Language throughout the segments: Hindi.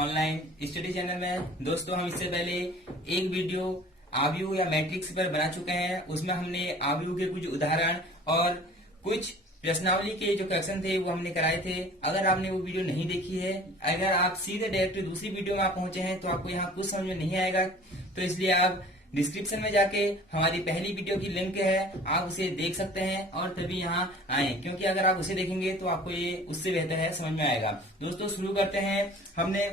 ऑनलाइन स्टडी चैनल में। दोस्तों, हम इससे पहले एक वीडियो आव्यूह या मैट्रिक्स पर बना चुके हैं। उसमें हमने आव्यूह के कुछ उदाहरण और कुछ प्रश्नावली के जो क्वेश्चन थे वो हमने कराए थे। अगर आपने वो वीडियो नहीं देखी है, अगर आप सीधे डायरेक्ट दूसरी वीडियो में आप पहुंचे हैं तो आपको यहाँ कुछ समझ में नहीं आएगा, तो इसलिए आप डिस्क्रिप्शन में जाके हमारी पहली वीडियो की लिंक है, आप उसे देख सकते हैं और तभी यहाँ आए, क्योंकि अगर आप उसे देखेंगे तो आपको ये उससे बेहतर है समझ में आएगा। दोस्तों, शुरू करते हैं। हमने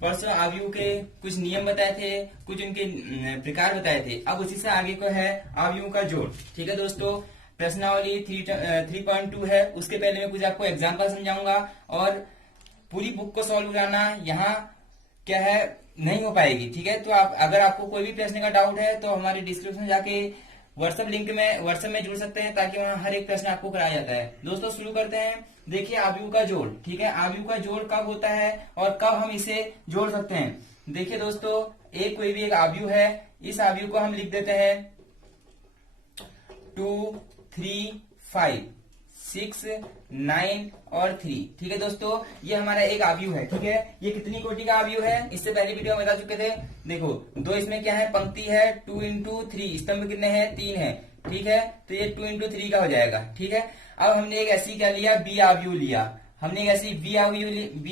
परसों आव्यूह के कुछ नियम बताए थे, कुछ उनके प्रकार बताए थे। अब उसी से आगे को है आव्यूह का जोड़। ठीक है दोस्तों, प्रश्नावली 3.2 है। उसके पहले मैं कुछ आपको एग्जाम्पल समझाऊंगा और पूरी बुक को सॉल्व कराना यहाँ क्या है नहीं हो पाएगी। ठीक है, तो आप अगर आपको कोई भी प्रश्न का डाउट है तो हमारे डिस्क्रिप्शन में जाके व्हाट्सएप में जुड़ सकते हैं, ताकि वहाँ हर एक प्रश्न आपको कराया जाता है। दोस्तों, शुरू करते हैं। देखिए, आव्यूह का जोड़। ठीक है, आव्यूह का जोड़ कब होता है और कब हम इसे जोड़ सकते हैं। देखिए दोस्तों, कोई भी एक आव्यूह है, इस आव्यूह को हम लिख देते हैं 2, 3, 5, 6, 9 और 3। ठीक है दोस्तों, ये हमारा एक आव्यूह है। ठीक है, ये कितनी कोटि का आव्यूह है, इससे पहले वीडियो में बता चुके थे। देखो, दो इसमें क्या है, पंक्ति है, 2 into 3, स्तंभ कितने हैं, 3 है। ठीक है, तो ये 2 into 3 का हो जाएगा। ठीक है, अब हमने एक ऐसी क्या लिया, बी आव्यूह लिया। हमने एक ऐसी बी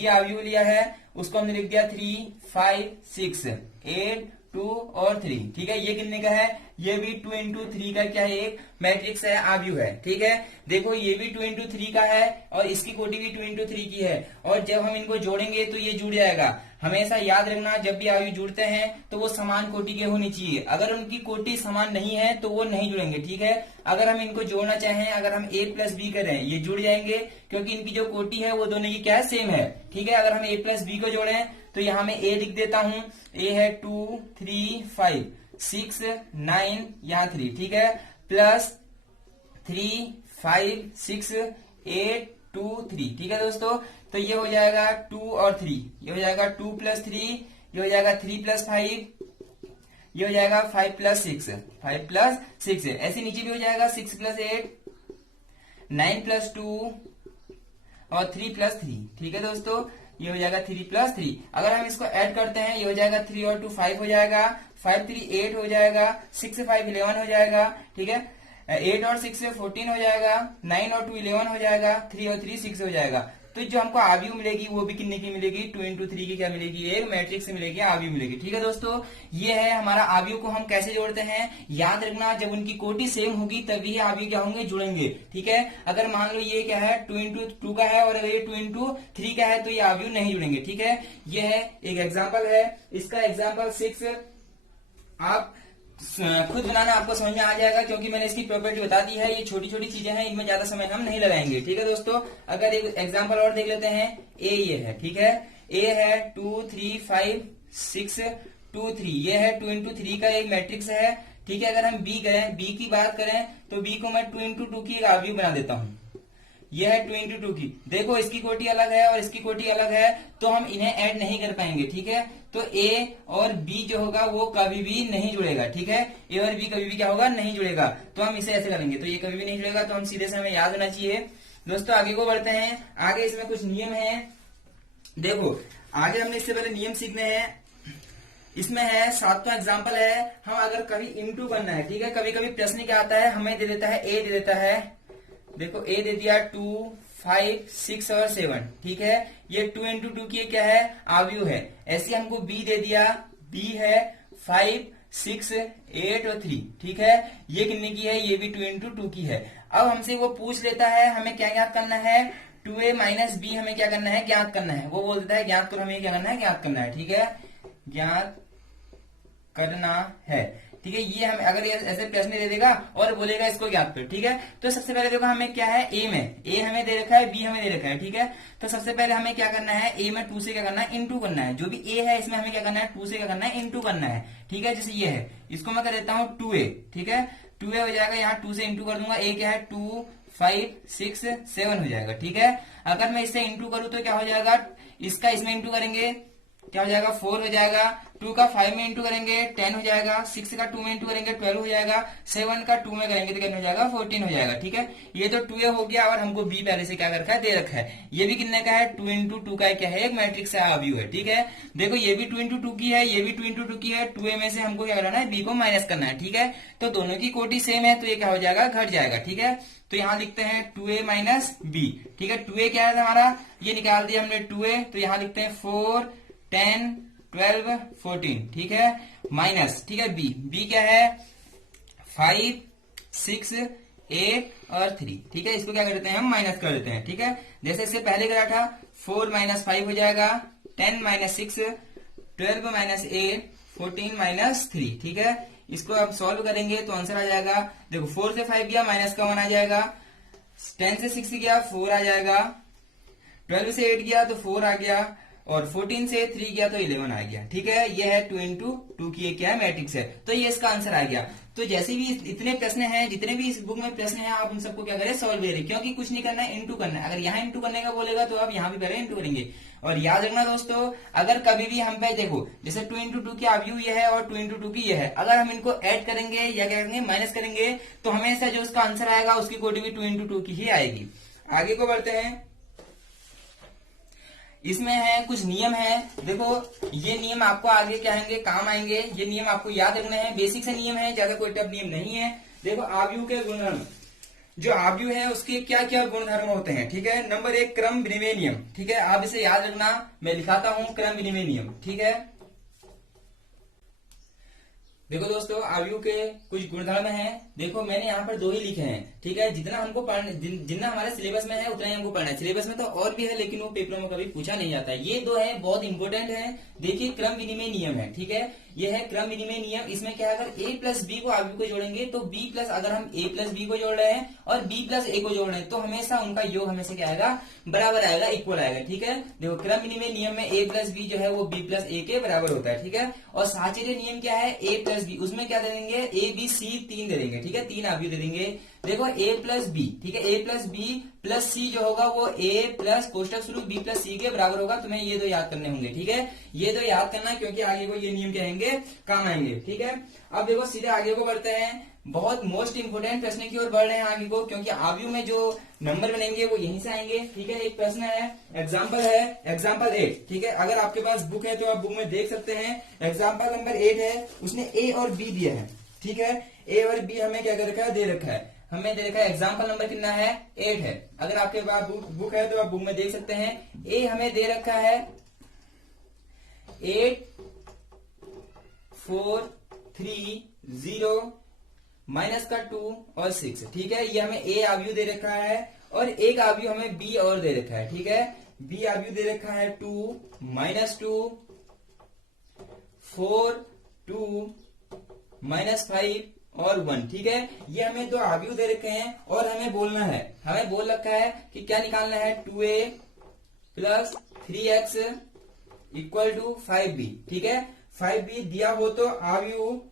आव्यूह लिया है, उसको हमने लिख दिया 3, 5, 6, 8, 2 और 3। ठीक है, ये कितने का है, ये भी 2 into 3 का क्या है, एक मैट्रिक्स है, आव्यूह है। ठीक है, देखो ये भी 2 into 3 का है और इसकी कोटि भी 2 into 3 की है, और जब हम इनको जोड़ेंगे तो ये जुड़ जाएगा। हमेशा याद रखना, जब भी आव्यूह जुड़ते हैं तो वो समान कोटि के होनी चाहिए। अगर उनकी कोटि समान नहीं है तो वो नहीं जुड़ेंगे। ठीक है, अगर हम इनको जोड़ना चाहें, अगर हम a प्लस बी करें, ये जुड़ जाएंगे, क्योंकि इनकी जो कोटि है वो दोनों की क्या है, सेम है। ठीक है, अगर हम a प्लस बी को जोड़ें तो यहाँ मैं a लिख देता हूँ। a है 2, 3, 5, 6, 9, यहाँ 3। ठीक है, प्लस 3, 5, 6, 8, 2, 3। ठीक है दोस्तों, तो ये हो जाएगा 2 और 3, ये हो जाएगा 2 plus 3, ये हो जाएगा 3 plus 5, ये हो जाएगा 5 plus 6, 5 plus 6 है। ऐसे नीचे भी हो जाएगा 6 plus 8, 9 plus 2 और 3 plus 3। ठीक है दोस्तों, ये हो जाएगा 3 plus 3। अगर हम इसको ऐड करते हैं, ये हो जाएगा 3 और 2 5 हो जाएगा, 5 3 8 हो जाएगा, 6 से 5 11 हो जाएगा। ठीक है, 8 और 6 से 14 हो जाएगा, 9 और 2 11 हो जाएगा, 3 और 3 6 हो जाएगा। तो जो हमको आव्यूह मिलेगी वो भी कितने की मिलेगी, 2 into 3 की क्या मिलेगी, एक मैट्रिक्स से मिलेगी, आव्यूह मिलेगी। ठीक है दोस्तों, ये है हमारा आव्यूह को हम कैसे जोड़ते हैं। याद रखना, जब उनकी कोटि सेम होगी तभी आव्यूह क्या होंगे, जुड़ेंगे। ठीक है, अगर मान लो ये क्या है 2 into 2 का है और अगर ये 2 into 3 का है तो ये आव्यूह नहीं जुड़ेंगे। ठीक है, ये है एक एग्जाम्पल है। इसका एग्जाम्पल 6 आप खुद बनाना, आपको समझ में आ जाएगा, क्योंकि मैंने इसकी प्रॉपर्टी बता दी है। ये छोटी छोटी चीजें हैं, इनमें ज्यादा समय हम नहीं लगाएंगे। ठीक है दोस्तों, अगर एक एग्जांपल और देख लेते हैं। ए ये है, ठीक है, ए है 2, 3, 5, 6, 2, 3, ये है 2 into 3 का एक मैट्रिक्स है। ठीक है, अगर हम बी करें, बी की बात करें तो बी को मैं 2 into 2 की एक आव्यूह बना देता हूँ। यह है 2 into 2 की। देखो, इसकी कोटि अलग है और इसकी कोटि अलग है, तो हम इन्हें ऐड नहीं कर पाएंगे। ठीक है, तो ए और बी जो होगा वो कभी भी नहीं जुड़ेगा। ठीक है, ए और बी कभी भी क्या होगा, नहीं जुड़ेगा। तो हम इसे ऐसे करेंगे, तो ये कभी भी नहीं जुड़ेगा, तो हम सीधे से हमें याद होना चाहिए। दोस्तों, आगे को बढ़ते हैं। आगे इसमें कुछ नियम है। देखो, आगे हमने इससे पहले नियम सीखने हैं। इसमें है 7वां एग्जाम्पल है। हम अगर कभी इंटू करना है, ठीक है, कभी कभी प्रश्न क्या आता है, हमें दे देता है ए दे देता है, देखो ए दे दिया 2, 5, 6 और 7। ठीक है, ये 2 into 2 की क्या है, आव्यूह है। ऐसे हमको बी दे दिया, बी है 5, 6, 8 और 3। ठीक है, ये कितने की है, ये भी 2 into 2 की है। अब हमसे वो पूछ लेता है हमें क्या ज्ञात करना है, 2a माइनस बी हमें क्या करना है, ज्ञात करना है। वो बोल देता है ज्ञात करो, हमें क्या करना है, ज्ञात करना है। ठीक है, ज्ञात करना है। ठीक है, ये हमें अगर ऐसे प्रश्न दे देगा और बोलेगा इसको ज्ञात कर। ठीक है, तो सबसे पहले देखो हमें क्या है, ए में ए हमें दे रखा है, बी हमें दे रखा है। ठीक है, तो सबसे पहले हमें क्या करना है, ए में 2 से क्या करना है, इंटू करना है। जो भी ए है इसमें हमें क्या करना है, 2 से क्या करना है, इंटू करना है। ठीक है, जैसे ये है, इसको मैं कर देता हूँ 2a। ठीक है, 2a हो जाएगा, यहाँ 2 से इंटू कर दूंगा, ए क्या है 2, 5, 6, 7 हो जाएगा। ठीक है, अगर मैं इससे इंटू करूँ तो क्या हो जाएगा, इसका इसमें इंटू करेंगे क्या हो जाएगा 4 हो जाएगा, 2 का 5 में इंटू करेंगे 10 हो जाएगा, 6 का 2 में इंटू करेंगे 12 हो जाएगा, 7 का 2 में करेंगे तो कितना हो जाएगा 14 हो जाएगा। ठीक है, ये तो 2a हो गया और हमको b पहले से क्या कर रखा है दे रखा है। ये भी कितने का है 2 इंटू 2 का क्या है एक मैट्रिक्स है आव्यूह है। ठीक है, देखो ये भी 2 इंटू 2 की है, ये भी 2 इंटू 2 की है, 2a में से हमको क्या करना है b को माइनस करना है। ठीक है, तो दोनों की कोटि सेम है तो ये क्या हो जाएगा घट जाएगा। ठीक है, तो यहाँ लिखते हैं 2a माइनस b। ठीक है, 2a क्या है हमारा, ये निकाल दिया हमने 2a, तो यहाँ लिखते हैं 4 10 12 14। ठीक है, माइनस, ठीक है b क्या है 5 6 8 और 3। ठीक है, इसको क्या करते हैं हम माइनस कर देते हैं। ठीक है, जैसे इससे पहले करा था 4 माइनस 5 हो जाएगा, 10 माइनस 6 12 माइनस 8 14 माइनस 3। ठीक है, इसको अब सॉल्व करेंगे तो आंसर आ जाएगा, देखो 4 से 5 गया माइनस का 1 आ जाएगा, 10 से 6 गया 4 आ जाएगा, 12 से 8 गया तो 4 आ गया, और 14 से 3 गया तो 11 आ गया। ठीक है, ये है 2 इंटू 2 की क्या है मैट्रिक्स है, तो ये इसका आंसर आ गया। तो जैसे भी इतने प्रश्न हैं, जितने भी इस बुक में प्रश्न हैं, आप उन सबको क्या करें सॉल्व करें, क्योंकि कुछ नहीं करना है इंटू करना है। अगर यहाँ इंटू करने का बोलेगा तो आप यहाँ भी करें इंटू करेंगे। और याद रखना दोस्तों, अगर कभी भी हम पे देखो जैसे 2 इंटू 2 की आव्यूह ये है और 2 इंटू 2 की ये है, अगर हम इनको ऐड करेंगे या क्या करेंगे माइनस करेंगे तो हमेशा जो उसका आंसर आएगा उसकी कोटि भी 2 इंटू 2 की ही आएगी। आगे को बढ़ते हैं, इसमें है कुछ नियम है। देखो ये नियम आपको आगे क्या आएंगे काम आएंगे, ये नियम आपको याद रखने हैं, बेसिक से नियम है, ज्यादा कोई टफ नियम नहीं है। देखो आव्यूह के गुणधर्म, जो आव्यूह है उसके क्या क्या गुणधर्म होते हैं। ठीक है, नंबर 1 क्रम विनिमय नियम। ठीक है, आप इसे याद रखना, मैं लिखाता हूं क्रम विनिमय नियम। ठीक है, देखो दोस्तों आव्यूह के कुछ गुणधर्म हैं, देखो मैंने यहाँ पर 2 ही लिखे हैं। ठीक है, जितना हमको पढ़ना जितना हमारे सिलेबस में है उतना ही हमको पढ़ना है। सिलेबस में तो और भी है लेकिन वो पेपरों में कभी पूछा नहीं जाता है। ये 2 है बहुत इंपॉर्टेंट है। देखिए क्रम विनिमय नियम है। ठीक है, ये है क्रम विनिमय नियम। इसमें क्या है, अगर a प्लस बी को आव्यूह को जोड़ेंगे तो b प्लस, अगर हम a प्लस बी को जोड़ रहे हैं और b प्लस a को जोड़ रहे हैं तो हमेशा उनका योग हमेशा क्या आएगा बराबर आएगा, इक्वल आएगा। ठीक है, देखो क्रम विनिमय नियम में a प्लस बी जो है वो b प्लस a के बराबर होता है। ठीक है, और साहचर्य नियम क्या है a प्लस बी, उसमें क्या दे देंगे a b c 3 दे देंगे। ठीक है, 3 आव्यूह दे देंगे। देखो a प्लस बी, ठीक है, a प्लस बी प्लस सी जो होगा वो a प्लस कोष्टक शुरू b प्लस सी के बराबर होगा। तुम्हें ये 2 याद करने होंगे। ठीक है, ये 2 याद करना क्योंकि आगे को ये नियम क्या आएंगे काम आएंगे। ठीक है, अब देखो सीधे आगे को बढ़ते हैं, बहुत मोस्ट इंपोर्टेंट प्रश्न की ओर बढ़ रहे हैं आगे को, क्योंकि आव्यूह में जो नंबर बनेंगे वो यहीं से आएंगे। ठीक है, एक प्रश्न है एग्जाम्पल है एग्जाम्पल 8। ठीक है, अगर आपके पास बुक है तो आप बुक में देख सकते हैं, एग्जाम्पल नंबर 8 है, उसने a और b दिया है। ठीक है, a और b हमें क्या कर रखा है दे रखा है, हमें दे रखा है एग्जाम्पल नंबर कितना है 8 है। अगर आपके पास बुक है तो आप बुक में देख सकते हैं, a हमें दे रखा है 8 4 3 0 माइनस का 2 और 6। ठीक है, ये हमें a आव्यूह दे रखा है और एक आव्यूह हमें b और दे रखा है। ठीक है, b आव्यूह दे रखा है 2 माइनस 2 4 2 माइनस 5 और 1। ठीक है, ये हमें 2 आव्यूह दे रखे हैं और हमें बोलना है, हमें बोल रखा है कि क्या निकालना है 2a plus 3x equal to 5b। ठीक है, 5b दिया हो तो आव्यूह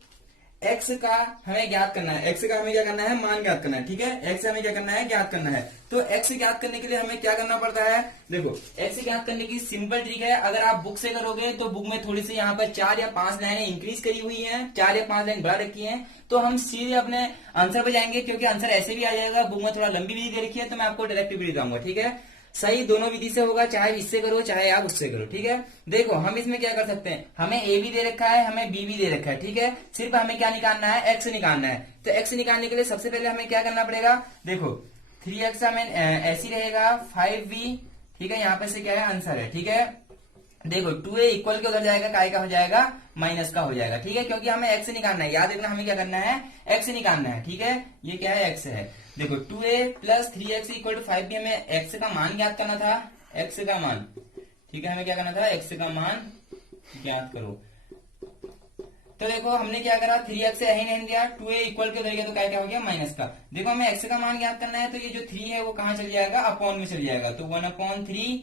x का हमें ज्ञात करना है, x का हमें क्या करना है मान ज्ञात करना है। ठीक है, x हमें क्या करना है ज्ञात करना है। तो x ज्ञात करने के लिए हमें क्या करना पड़ता है, देखो x ज्ञात करने की सिंपल ट्रिक है। अगर आप बुक से करोगे तो बुक में थोड़ी सी यहाँ पर 4 या 5 लाइनें इंक्रीज करी हुई हैं, 4 या 5 लाइन बढ़ा रखी हैं, तो हम सीधे अपने आंसर पे जाएंगे, क्योंकि आंसर ऐसे भी आ जाएगा। बुक में थोड़ा लंबी विधि दे रखी है तो मैं आपको डायरेक्ट विधि बताऊंगा। ठीक है, सही दोनों विधि से होगा, चाहे इससे करो चाहे आप उससे करो। ठीक है, देखो हम इसमें क्या कर सकते हैं, हमें a भी दे रखा है, हमें b भी दे रखा है। ठीक है, सिर्फ हमें क्या निकालना है x निकालना है। तो x निकालने के लिए सबसे पहले हमें क्या करना पड़ेगा, देखो 3x हमें ऐसी रहेगा 5b। ठीक है, यहाँ पे से क्या है आंसर है। ठीक है, देखो 2a इक्वल के उधर जाएगा, काय का हो जाएगा माइनस का हो जाएगा। ठीक है, क्योंकि हमें x निकालना है, याद रखना हमें क्या करना है x निकालना है। ठीक है, ये क्या है x है। देखो 2a plus 3x equal to 5b, हमें x का मान ज्ञात करना था, x का मान। ठीक है, हमें क्या करना था x का मान ज्ञात करो। तो देखो हमने क्या करा 3x से यही नहीं दिया, 2a इक्वल के उधर गया तो क्या हो गया माइनस का। देखो हमें x का मान ज्ञात करना है तो ये जो 3 है वो कहाँ चल जाएगा अपॉन में चल जाएगा, तो 1/3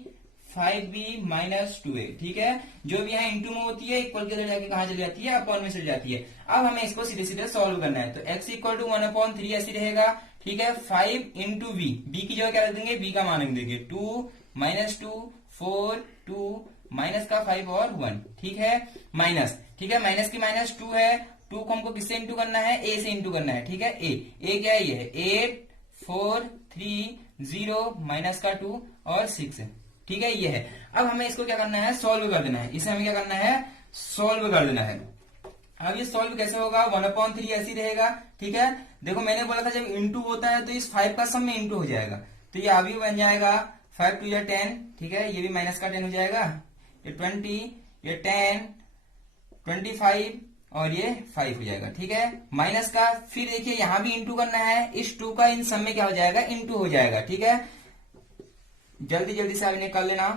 5b माइनस 2a। ठीक है, जो भी यहाँ इंटू में होती है इक्वल के उधर जाके कहाँ चली जाती है अपॉन में चल जाती है। अब हमें इसको सीधे सीधे सॉल्व करना है, तो x इक्वल टू 1/3 ऐसी रहेगा। ठीक है, 5 इंटू b, b की जगह क्या रख देंगे b का मान रख देंगे 2 माइनस 2 4 2 माइनस का 5 और 1, ठीक है, माइनस, ठीक है, माइनस की माइनस 2 है, 2 को हमको किससे इंटू करना है, ए से इंटू करना है, ठीक है, ए क्या है, ये है 8 4 3 0 माइनस का 2 और 6, ठीक है, ये है। अब हमें इसको क्या करना है, सॉल्व कर देना है, इसे हमें क्या करना है, सॉल्व कर देना है। अब ये सॉल्व कैसे होगा, 1/3 ऐसी रहेगा, ठीक है। देखो मैंने बोला था जब इंटू होता है तो इस 5 का सम में इंटू हो जाएगा, तो ये अभी बन जाएगा 5 2 10, ठीक है, ये भी माइनस का 10 हो जाएगा, ये 20, ये 10 25 और ये 5 हो जाएगा, ठीक है, माइनस का। फिर देखिए यहां भी इंटू करना है, इस 2 का इन सम में क्या हो जाएगा, इंटू हो जाएगा, ठीक है। जल्दी जल्दी से आप इन्हें कर लेना।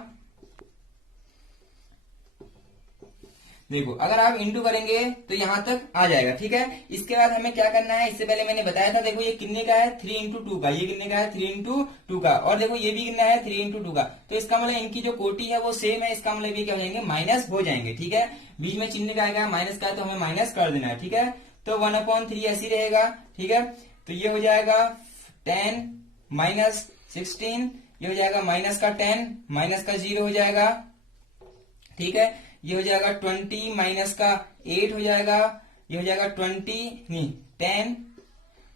देखो अगर आप इंटू करेंगे तो यहां तक आ जाएगा, ठीक है। इसके बाद हमें क्या करना है, इससे पहले मैंने बताया था, देखो ये कितने का है, 3 इंटू 2 का, ये कितने का है, 3 इंटू 2 का, और देखो ये भी कितना है, 3 इंटू 2 का। तो इसका मतलब इनकी जो कोटि है वो सेम है, इसका मतलब ये क्या हो जाएंगे, माइनस हो जाएंगे, ठीक है। बीच में चिन्ह का आएगा माइनस का, तो हमें माइनस कर देना है, ठीक है। तो 1/3 ऐसी रहेगा, ठीक है। तो ये हो जाएगा 10 माइनस 16, ये हो जाएगा माइनस का 10 माइनस का 0 हो जाएगा, ठीक है। ये हो जाएगा 20 माइनस का 8 हो जाएगा, ये हो जाएगा 10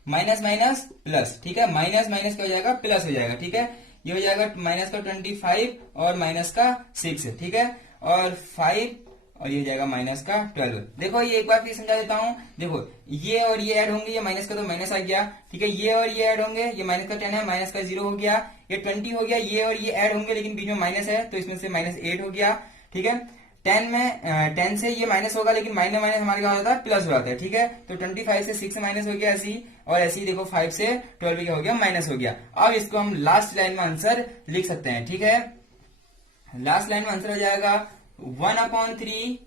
माइनस माइनस प्लस, ठीक है, माइनस माइनस का हो जाएगा प्लस हो जाएगा, ठीक है। ये हो जाएगा माइनस का 25 और माइनस का 6, ठीक है, और 5 और ये हो जाएगा माइनस का 12। देखो ये एक बार फिर समझा देता हूँ, देखो ये और ये ऐड होंगे, ये माइनस का तो माइनस आ गया, ठीक है, ये और ये ऐड होंगे, ये माइनस का 10 है, माइनस का 0 हो गया, ये 20 हो गया, ये और ये ऐड होंगे लेकिन बीच में माइनस है तो इसमें से माइनस 8 हो गया, ठीक है। 10 से ये माइनस होगा लेकिन माइनस माइनस हमारे क्या होता है, प्लस हो जाता है, ठीक है। तो 25 से 6 माइनस हो गया ऐसी, और ऐसे ही देखो 5 से 12 क्या हो गया, माइनस हो गया। अब इसको हम लास्ट लाइन में आंसर लिख सकते हैं, ठीक है। लास्ट लाइन में आंसर हो जाएगा 1/3,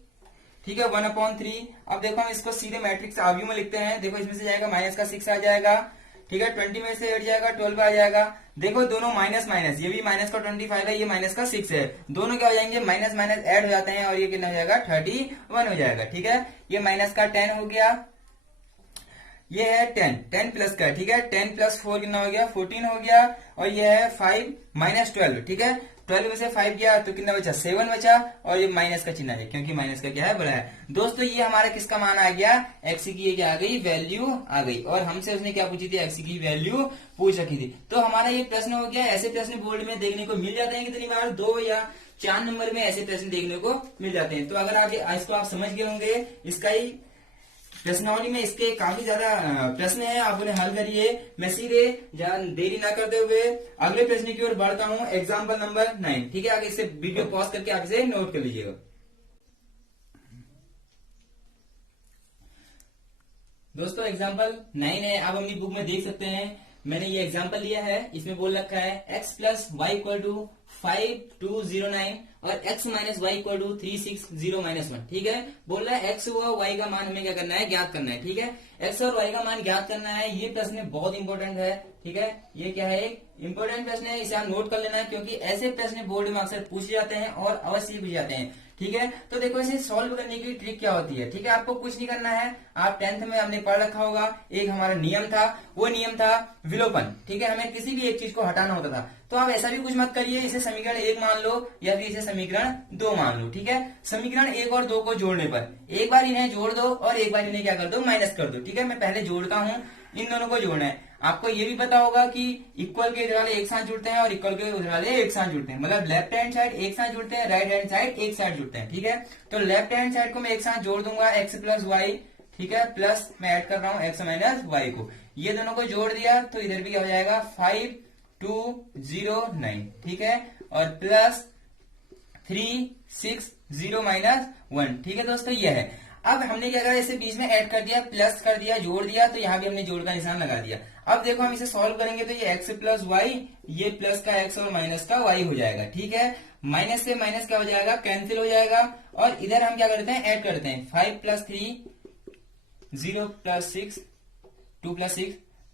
ठीक है, 1/3। अब देखो हम इसको सीधे मैट्रिक्स आव्यूह में लिखते हैं, देखो इसमें से जाएगा माइनस का 6 आ जाएगा, ठीक है, 20 में से 8 जाएगा, 12 आ जाएगा। देखो दोनों माइनस माइनस, ये भी माइनस का 25 है, ये माइनस का 6 है, दोनों क्या हो जाएंगे, माइनस माइनस ऐड हो जाते हैं और ये कितना हो जाएगा, 31 हो जाएगा, ठीक है। ये माइनस का 10 हो गया, ये है 10 प्लस का, ठीक है, 10 प्लस 4 कितना हो गया, 14 हो गया, और ये है 5 माइनस 12, ठीक है। 12 में से 5 गया तो कितना बचा, 7 बचा, और ये माइनस का चिन्ह है क्योंकि माइनस का क्या है, बड़ा है। दोस्तों ये हमारा किसका मान आ गया, एक्स की ये क्या आ गई, वैल्यू आ गई, और हमसे उसने क्या पूछी थी, एक्स की वैल्यू पूछ रखी थी। तो हमारा ये प्रश्न हो गया। ऐसे प्रश्न बोर्ड में देखने को मिल जाते हैं कितनी बार, 2 या 4 नंबर में ऐसे प्रश्न देखने को मिल जाते हैं। तो अगर आप इसको आप समझ गए होंगे, इसका ही प्रश्नावली में इसके काफी ज्यादा प्रश्न है, आप उन्हें हल करिए। मैं सीधे देरी ना करते हुए अगले प्रश्न की ओर बढ़ता हूँ, एग्जाम्पल नंबर 9, ठीक है। आगे इसे वीडियो पॉज करके आप इसे नोट कर लीजिएगा। दोस्तों एग्जाम्पल 9 है, आप अपनी बुक में देख सकते हैं, मैंने ये एग्जाम्पल लिया है, इसमें बोल रखा है x plus y equal to 5209 और x minus y equal to 360 minus 1, ठीक है। बोल रहा है x हुआ y का मान हमें क्या करना है, ज्ञात करना है, ठीक है। x और y का मान ज्ञात करना है, ये प्रश्न बहुत इंपॉर्टेंट है, ठीक है। ये क्या है, एक इंपॉर्टेंट प्रश्न है, इसे आप नोट कर लेना है क्योंकि ऐसे प्रश्न बोर्ड में अक्सर पूछे जाते हैं और अवश्य पूछे जाते हैं, ठीक है। तो देखो इसे सॉल्व करने की ट्रिक क्या होती है, ठीक है। आपको कुछ नहीं करना है, आप 10th में हमने पढ़ रखा होगा, एक हमारा नियम था, वो नियम था विलोपन, ठीक है। हमें किसी भी एक चीज को हटाना होता था, तो आप ऐसा भी कुछ मत करिए, इसे समीकरण 1 मान लो या फिर इसे समीकरण 2 मान लो, ठीक है। समीकरण 1 और 2 को जोड़ने पर एक बार इन्हें जोड़ दो और एक बार इन्हें क्या कर दो, माइनस कर दो, ठीक है। मैं पहले जोड़ता हूँ, इन दोनों को जोड़ना है। आपको ये भी पता होगा कि इक्वल के इधर वाले एक साथ जुड़ते हैं और इक्वल के उधर वाले एक साथ जुड़ते हैं, मतलब लेफ्ट हैंड साइड एक साथ जुड़ते हैं, राइट हैंड साइड एक साथ जुड़ते हैं, ठीक है। तो लेफ्ट हैंड साइड को मैं एक साथ जोड़ दूंगा, एक्स प्लस वाई, ठीक है, प्लस मैं ऐड कर रहा हूँ एक्स माइनस वाई को, ये दोनों को जोड़ दिया तो इधर भी क्या हो जाएगा 5209, ठीक है, और प्लस 360 माइनस 1, ठीक है दोस्तों, ये है। अब हमने क्या करा, इसे बीच में ऐड कर दिया, प्लस कर दिया, जोड़ दिया, तो यहाँ भी हमने जोड़ का निशान लगा दिया। अब देखो हम इसे सॉल्व करेंगे तो ये x प्लस वाई, ये प्लस का x और माइनस का y हो जाएगा, ठीक है। माइनस से माइनस क्या हो जाएगा, कैंसिल हो जाएगा, और इधर हम क्या करते हैं, ऐड करते हैं 5 प्लस 3 0 प्लस 6 2 प्लस 6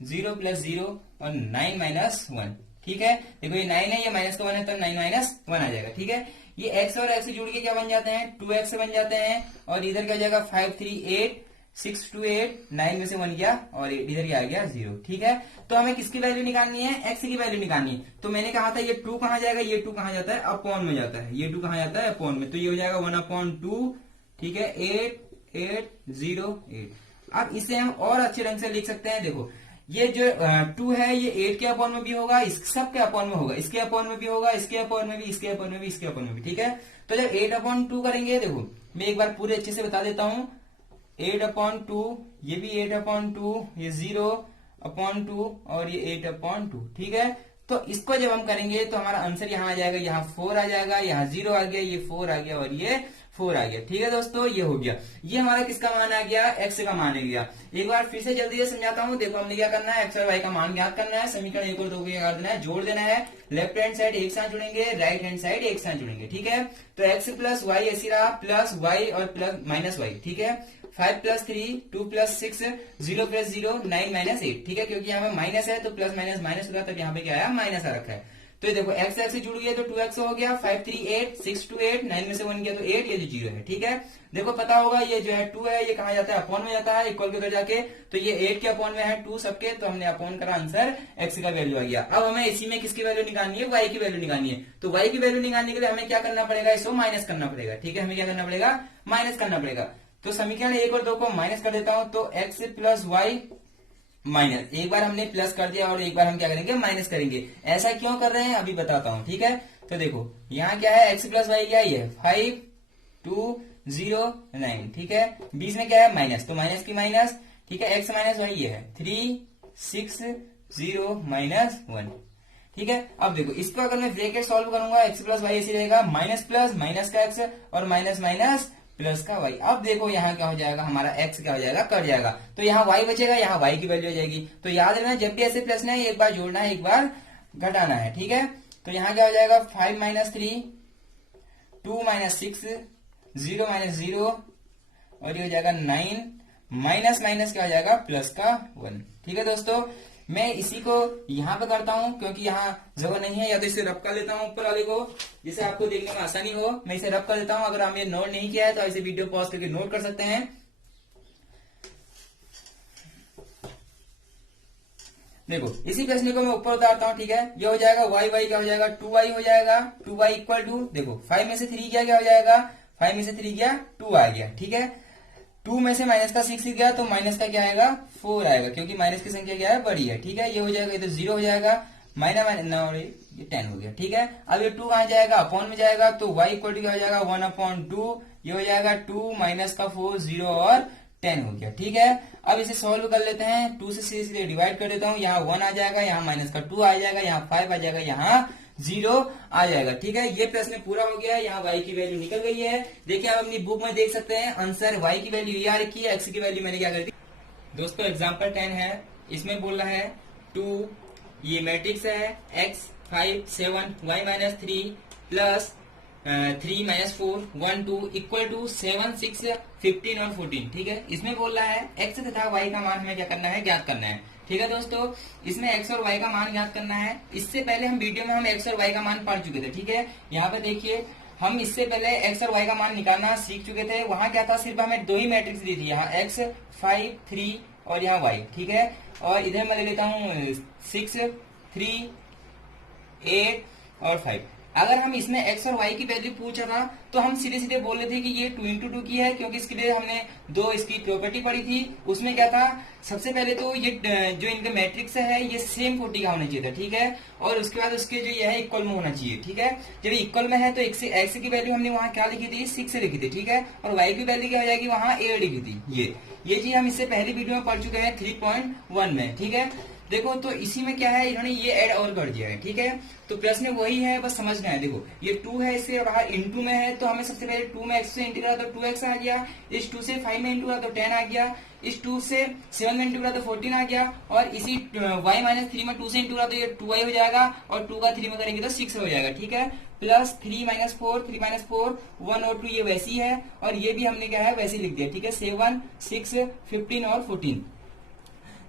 0 प्लस 0 और 9 माइनस 1, ठीक है। देखो ये 9 है, ये माइनस का 1 है, तो 9 माइनस 1 आ जाएगा, ठीक है। ये x और x जुड़ के क्या बन जाते हैं, 2x बन जाते हैं, और इधर क्या हो जाएगा 5 3 8 6 2 8, 9 में से 1 गया और इधर ही आ गया 0। ठीक है, तो हमें किसकी वैल्यू निकालनी है, x की वैल्यू निकालनी है। तो मैंने कहा था ये 2 कहाँ जाएगा, ये 2 कहाँ जाता है, अपॉन में जाता है, ये 2 कहाँ जाता है, अपॉन में, तो ये हो जाएगा 1/2। ठीक है, 8 8 0 8। अब इसे हम और अच्छे ढंग से लिख सकते हैं। देखो ये जो 2 है ये 8 के अपॉन में भी होगा, इस सब के अपॉन में होगा, इसके अपॉन में भी होगा, इसके अपॉन में भी, इसके अपॉन में भी, इसके अपॉन में भी। ठीक है, तो जब 8/2 करेंगे, देखो मैं एक बार पूरे अच्छे से बता देता हूं। 8/2, ये भी 8/2, ये 0/2 और ये 8/2। ठीक है, तो इसको जब हम करेंगे तो हमारा आंसर यहाँ आ जाएगा, यहाँ 4 आ जाएगा, यहाँ 0 आ गया, ये 4 आ गया और ये 4 आ गया। ठीक है दोस्तों, ये हो गया, ये हमारा किसका मान आ गया, x का मान आ गया। एक बार फिर से जल्दी से समझाता हूँ। देखो हमने क्या करना है, x और y का मान ज्ञात करना है, समीकरण 1 और 2 को क्या करना है, जोड़ देना है। लेफ्ट हैंड साइड एक साथ जुड़ेंगे, राइट हैंड साइड एक साथ जुड़ेंगे। ठीक है, तो x प्लस वाई ऐसी रहा, प्लस वाई और प्लस माइनस वाई। ठीक है, 5 + 3 2 + 6 0 + 0 9 - 8। ठीक है, क्योंकि यहाँ पे माइनस है तो प्लस माइनस माइनस होगा, तब यहाँ पे क्या आया, माइनस आ रखा है। तो ये देखो x से जुड़ गया तो 2x हो गया, 5 3 8 6 2 8, 9 में से 1 गया तो 8, ये जो 0 है। ठीक है, देखो पता होगा ये जो है 2 है, ये कहाँ जाता है, अपॉन में जाता है, इक्वल के उधर जाके, तो ये 8 के अपॉन में है 2 सबके, तो हमने अपॉन करा, आंसर x का वैल्यू आ गया। अब हमें इसी में किसकी वैल्यू निकालनी है, y की वैल्यू निकालनी है। तो y की वैल्यू निकालने के लिए हमें क्या करना पड़ेगा, इसको माइनस करना पड़ेगा। ठीक है, हमें क्या करना पड़ेगा, माइनस करना पड़ेगा। तो समीकरण 1 और 2 को माइनस कर देता हूं, तो x प्लस वाई माइनस, एक बार हमने प्लस कर दिया और एक बार हम क्या करेंगे, माइनस करेंगे। ऐसा क्यों कर रहे हैं अभी बताता हूं। ठीक है, तो देखो यहाँ क्या है, x प्लस वाई क्या है, ये 5 2 0 9। ठीक है, बीच में क्या है, माइनस, तो माइनस की माइनस। ठीक है, x माइनस वाई ये है 3 6 0 -1। ठीक है, अब देखो इसको अगर मैं ब्रैकेट सॉल्व करूंगा, x प्लस वाई ऐसे रहेगा, माइनस प्लस माइनस का x और माइनस माइनस प्लस का y। अब देखो यहाँ क्या हो जाएगा, हमारा x क्या हो जाएगा, कट जाएगा, तो यहाँ y बचेगा, यहाँ y की वैल्यू हो जाएगी। तो याद रखना जब भी ऐसे प्रश्न है, एक बार जोड़ना है, एक बार घटाना है। ठीक है, तो यहाँ क्या हो जाएगा, 5 - 3 2 - 6 0 - 0 और ये हो जाएगा 9 माइनस माइनस क्या हो जाएगा, प्लस का 1। ठीक है दोस्तों, मैं इसी को यहाँ पे करता हूँ क्योंकि यहाँ जगह नहीं है, या तो इसे रब कर लेता हूँ ऊपर वाले को, जिससे आपको देखने में आसानी हो। मैं इसे रब कर देता हूँ, अगर आपने नोट नहीं किया है तो इसे वीडियो पॉज करके नोट कर सकते हैं। देखो इसी प्रश्न को मैं ऊपर उतारता हूँ। ठीक है, ये हो जाएगा y क्या हो जाएगा, 2y हो जाएगा, 2y इक्वल टू, देखो 5 में से 3 क्या हो जाएगा, 5 में से 3 गया 2 आ गया। ठीक है, 2 में से माइनस का 6 गया तो माइनस का क्या आएगा, 4 आएगा, क्योंकि माइनस की संख्या क्या है, बड़ी है। ठीक है, ये हो जाएगा, ये तो 0 हो जाएगा, माइनस ये 10 हो गया। ठीक है, अब ये 2 कहाँ जाएगा, अपॉन में जाएगा, तो y इक्वल टू क्या हो जाएगा, 1/2, ये हो जाएगा 2 माइनस का 4 0 और 10 हो गया। ठीक है, अब इसे सॉल्व कर लेते हैं, 2 से सीधे डिवाइड कर देता हूँ, यहाँ 1 आ जाएगा, यहाँ माइनस का 2 आ जाएगा, यहाँ 5 आ जाएगा, यहाँ 0 आ जाएगा। ठीक है, ये प्रश्न पूरा हो गया, यहाँ y की वैल्यू निकल गई है। देखिए आप अपनी बुक में देख सकते हैं, आंसर y की वैल्यू ये आ रखी है, x की वैल्यू मैंने क्या कर दी। दोस्तों एग्जाम्पल 10 है, इसमें बोल रहा है 2, ये मैट्रिक्स है, x 5 7 y - 3 plus 3 - 4 1 2 equal to 7 6 15 और 14। ठीक है, इसमें बोल रहा है x तथा y का मान हमें क्या करना है, ज्ञात करना है। ठीक है दोस्तों, इसमें x और y का मान ज्ञात करना है। इससे पहले हम वीडियो में हम x और y का मान पढ़ चुके थे। ठीक है, यहाँ पे देखिए हम इससे पहले x और y का मान निकालना सीख चुके थे। वहां क्या था, सिर्फ हमें 2 ही मैट्रिक्स दी थी, यहाँ x 5 3 और यहाँ y। ठीक है, और इधर मैं ले लेता हूँ 6 3 8 और 5। अगर हम इसमें x और y की वैल्यू पूछा था तो हम सीधे सीधे बोल रहे थे कि ये 2 × 2 की है, क्योंकि इसके लिए हमने 2 इसकी प्रॉपर्टी पढ़ी थी। उसमें क्या था, सबसे पहले तो ये जो इनका मैट्रिक्स है ये सेम कोटि का होना चाहिए था। ठीक है, और उसके बाद उसके जो ये है इक्वल में होना चाहिए। ठीक है, जब इक्वल में है तो x की वैल्यू हमने वहाँ क्या लिखी थी, 6 लिखी थी। ठीक है, और y की वैल्यू क्या हो जाएगी, वहाँ 8 लिखी थी। ये चीज हम इससे पहली वीडियो में पढ़ चुके हैं 3.1 में। ठीक है, देखो तो इसी में क्या है, इन्होंने ये ऐड और कर दिया है। ठीक है, तो प्रश्न वही है, बस समझना है। देखो ये 2 है, इससे बाहर इंटू में है, तो हमें सबसे पहले 2 में x से इंटू करा तो 2x आ गया, इस 2 से 5 में इंटू करा तो 10 आ गया, इस 2 से 7 में इंटू करा तो 14 आ गया, और इसी y - 3 में 2 से इंटू करा तो ये 2y हो जाएगा, और 2 का 3 में करेंगे तो 6 हो जाएगा। ठीक है, प्लस 3 - 4 3 - 4 1 और 2 ये वैसी है, और ये भी हमने क्या है वैसे लिख दिया। ठीक है, 7 6 15 और 14।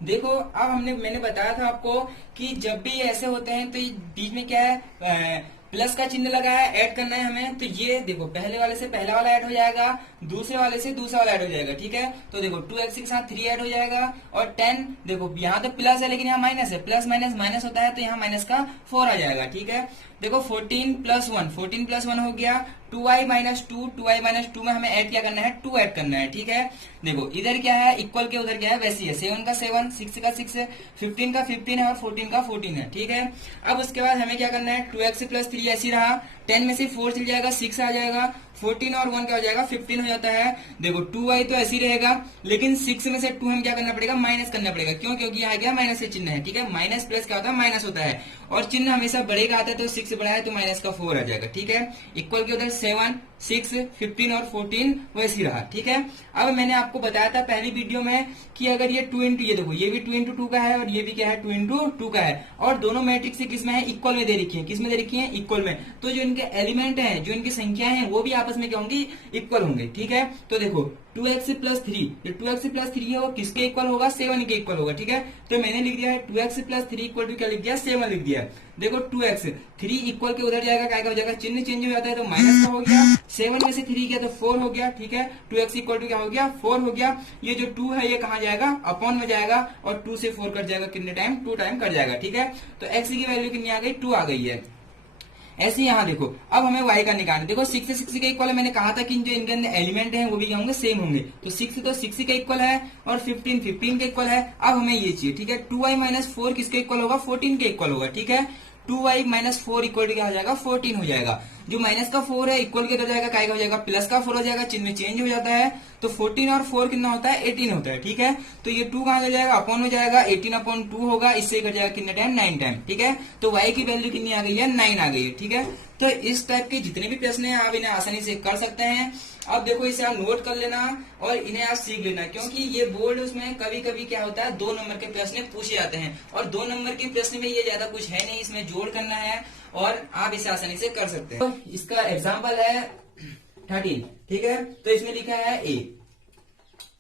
देखो अब मैंने बताया था आपको कि जब भी ऐसे होते हैं तो बीच में क्या है प्लस का चिन्ह लगा है, ऐड करना है हमें, तो ये देखो पहले वाले से पहला वाला ऐड हो जाएगा, दूसरे वाले से दूसरा वाला ऐड हो जाएगा, ठीक है। तो देखो 2x के साथ 3 ऐड हो जाएगा, और 10 देखो यहाँ तो प्लस है लेकिन यहाँ माइनस है, प्लस माइनस माइनस होता है, तो यहाँ माइनस का 4 आ जाएगा, ठीक है। देखो 14 प्लस 1 हो गया, 2i माइनस 2 में हमें ऐड क्या करना है, 2 ऐड करना है, ठीक है। देखो इधर क्या है, इक्वल के उधर क्या है, वैसी है, 7 का 7, 6 का 6 है, 15 का 15 है, और 14 का 14 है, ठीक है। अब उसके बाद हमें क्या करना है, 2x प्लस 3 ऐसी रहा, 10 में से 4 चल जाएगा, 6 आ जाएगा, 14 और 1 क्या हो जाएगा, 15 हो जाता है। देखो 2y तो ऐसी रहेगा, लेकिन 6 में से 2 हम क्या करना पड़ेगा, माइनस करना पड़ेगा, क्यों, क्योंकि यहाँ क्या माइनस से चिन्ह है, ठीक है। माइनस प्लस क्या होता है, माइनस होता है, और चिन्ह हमेशा बड़े का आता है, तो 6 बड़ा है तो माइनस का 4 आ जाएगा, ठीक है। इक्वल के उधर 7, 6, 15 और 14 वैसी रहा, ठीक है। अब मैंने आपको बताया था पहली वीडियो में कि अगर ये 2 इंटू, ये देखो ये भी 2 इंटू 2 का है, और ये भी क्या है 2 इंटू 2 का है, और दोनों मैट्रिक्स किस में है, इक्वल में दे रखी है, किस में दे रखी है, इक्वल में। तो जो इनके एलिमेंट है, जो इनकी संख्याएं हैं, वो भी आपस में क्या होंगी, इक्वल होंगे, ठीक है। तो देखो 2x प्लस 3, ये 2x प्लस 3 है, वो किसके इक्वल होगा, 7 के इक्वल होगा, ठीक है। तो मैंने लिख दिया है 2x प्लस 3 इक्वल टू क्या लिख दिया, 7 लिख दिया। देखो 2x 3 इक्वल के उधर जाएगा, क्या हो जाएगा, चिन्ह चेंज हो जाता है, तो माइनस का हो गया, 7 में से 3 गया तो 4 हो गया, ठीक है। 2x इक्वल टू क्या हो गया, 4 हो गया। ये जो 2 है ये कहाँ जाएगा, अपॉन में जाएगा, और 2 से 4 कट जाएगा, कितने टाइम, 2 टाइम कट जाएगा, ठीक है। तो x की वैल्यू कितनी आ गई, 2 आ गई है। ऐसे ही यहाँ देखो, अब हमें y का निकालना, देखो 6 से 6 का इक्वल है, मैंने कहा था कि जो इनके अंदर एलिमेंट हैं वो भी क्या होंगे, सेम होंगे, तो 6 का इक्वल है, और 15 का इक्वल है। अब हमें ये चाहिए, ठीक है। 2y माइनस 4 किसके इक्वल होगा, 14 के इक्वल होगा, ठीक है। 2y माइनस 4 इक्वल टू क्या हो जाएगा, 14 हो जाएगा। जो माइनस का 4 है इक्वल के हो जाएगा, क्या हो जाएगा, प्लस का 4 हो जाएगा, चिन्ह में चेंज हो जाता है, तो 14 और 4 कितना होता है, 18 होता है, ठीक है। तो ये 2 कहां जाएगा, अपॉन में जाएगा, 18 अपॉन 2 होगा, इससे कट जाएगा कितने टाइम, 9 टाइम, ठीक है। तो y की वैल्यू कितनी आ गई है, 9 आ गई है, ठीक है। तो इस टाइप के जितने भी प्रश्न हैं आप इन्हें आसानी से कर सकते हैं। अब देखो इसे आप नोट कर लेना और इन्हें आप सीख लेना, क्योंकि ये बोर्ड उसमें कभी कभी क्या होता है 2 नंबर के प्रश्न पूछे जाते हैं, और 2 नंबर के प्रश्न में ये ज्यादा कुछ है नहीं, इसमें जोड़ करना है और आप इसे आसानी से कर सकते हैं। तो इसका एग्जाम्पल है 13, ठीक है। तो इसमें लिखा है ए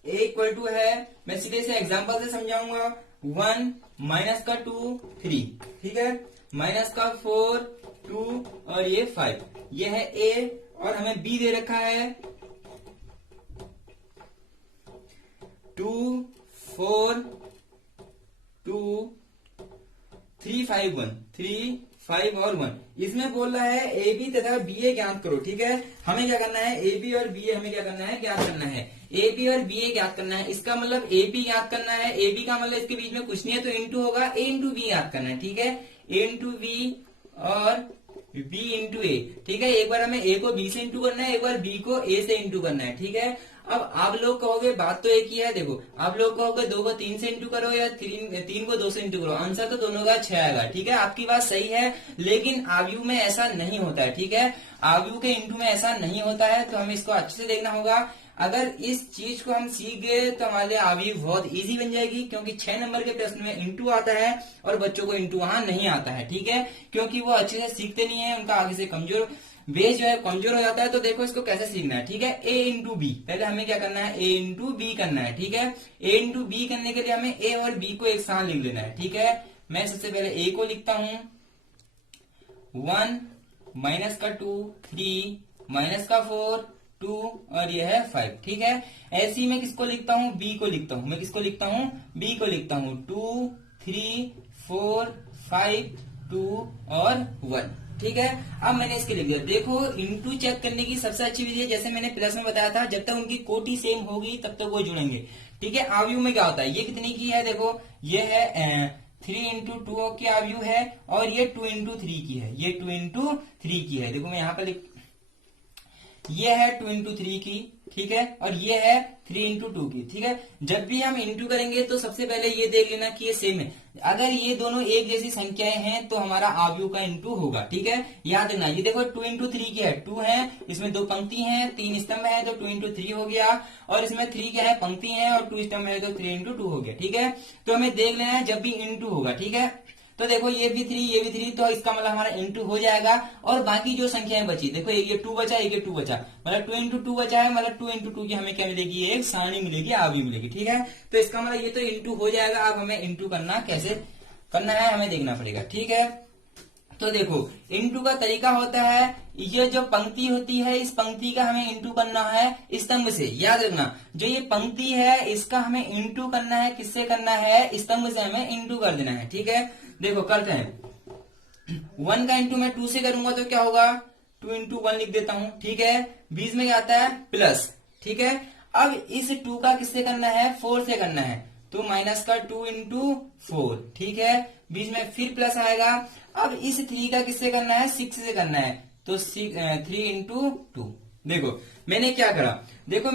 इक्वल टू है, मैं सीधे से एग्जाम्पल से समझाऊंगा, 1 माइनस का 2 3, ठीक है, माइनस का 4 2 और ये 5, ये है ए, और हमें बी दे रखा है 2 4 2 3 5 1, 3 5 और 1। इसमें बोल रहा है ए बी तथा बी ए ज्ञात करो, ठीक है। हमें क्या करना है, ए बी और बी ए हमें क्या करना है, ज्ञात करना है, ए बी और बी ए ज्ञात करना है। इसका मतलब ए बी ज्ञात करना है, ए बी का मतलब इसके बीच में कुछ नहीं है तो इंटू होगा, ए इंटू बी ज्ञात करना है, ठीक है, ए इंटू बी और b इंटू ए, ठीक है। एक बार हमें a को b से इंटू करना है, एक बार b को a से इंटू करना है, ठीक है। अब आप लोग कहोगे बात तो एक ही है, देखो आप लोग कहोगे 2 को 3 से इंटू करो या 3 को 2 से इंटू करो, आंसर तो दोनों का 6 आएगा, ठीक है। आपकी बात सही है, लेकिन आव्यूह में ऐसा नहीं होता है, ठीक है। आव्यूह के इंटू में ऐसा नहीं होता है, तो हमें इसको अच्छे से देखना होगा। अगर इस चीज को हम सीख गए तो हमारे लिए आव्यूह बहुत इजी बन जाएगी, क्योंकि 6 नंबर के प्रश्न में इंटू आता है और बच्चों को इंटू वहां नहीं आता है, ठीक है, क्योंकि वो अच्छे से सीखते नहीं है, उनका आगे से कमजोर बेस जो है कमजोर हो जाता है। तो देखो इसको कैसे सीखना है, ठीक है। ए इंटू बी, पहले हमें क्या करना है, ए इंटू बी करना है, ठीक है। ए इंटू बी करने के लिए हमें ए और बी को एक साथ लिख लेना है, ठीक है। मैं सबसे पहले ए को लिखता हूं 1 माइनस का 2 3 माइनस का 4 2 और ये है 5, ठीक है। ऐसे ही मैं किसको लिखता हूँ, बी को लिखता हूँ, मैं किसको लिखता हूँ, बी को लिखता हूँ 2 3 4 5 2 और 1, ठीक है। अब मैंने इसके लिख दिया। देखो इंटू चेक करने की सबसे अच्छी विधि है, जैसे मैंने प्लस में बताया था, जब तक उनकी कोटि सेम होगी तब तक वो जुड़ेंगे, ठीक है। आव्यूह में क्या होता है, ये कितने की है, देखो ये है 3 इंटू 2 की आव्यूह है, और ये 2 इंटू 3 की है, ये 2 इंटू 3 की है। देखो मैं यहाँ पर ये है 2 इंटू 3 की, ठीक है, और ये है 3 इंटू 2 की, ठीक है। जब भी हम इंटू करेंगे तो सबसे पहले ये देख लेना कि ये सेम है। अगर ये दोनों एक जैसी संख्याएं हैं तो हमारा आव्यूह का इंटू होगा, ठीक है। याद रखना, ये देखो 2 इंटू 3 की है, 2 है, इसमें 2 पंक्ति हैं, 3 स्तंभ है, तो 2 इंटू 3 हो गया, और इसमें 3 क्या है, पंक्ति है और 2 स्तंभ है, तो 3 इंटू 2 हो गया, ठीक है। तो हमें देख लेना है जब भी इंटू होगा, ठीक है। तो देखो ये भी 3 ये भी 3, तो इसका मतलब हमारा इंटू हो जाएगा, और बाकी जो संख्याएं बची, देखो एक ये 2 बचा, एक ये 2 बचा, मतलब 2 इंटू 2 बचा है, मतलब 2 इंटू 2 की हमें क्या मिलेगी, एक सारणी मिलेगी, आव्यूह मिलेगी, ठीक है। तो इसका मतलब ये तो इंटू हो जाएगा। अब हमें इंटू करना कैसे करना है हमें देखना पड़ेगा, ठीक है। तो देखो इंटू का तरीका होता है, ये जो पंक्ति होती है इस पंक्ति का हमें इंटू करना है स्तंभ से। याद रखना जो ये पंक्ति है इसका हमें इंटू करना है, किससे करना है, स्तंभ से हमें इंटू कर देना है। ठीक है, देखो करते हैं। 1 का इंटू मैं 2 से करूंगा तो क्या होगा, 2 इंटू 1 लिख देता हूं। ठीक है, बीच में क्या आता है प्लस। ठीक है, अब इस 2 का किससे करना है, 4 से करना है, तो माइनस का 2 इंटू 4। ठीक है, बीच में फिर प्लस आएगा। अब इस 3 का किससे करना है, 6 से करना है, तो 3 इंटू 2। देखो मैंने क्या करा, देखो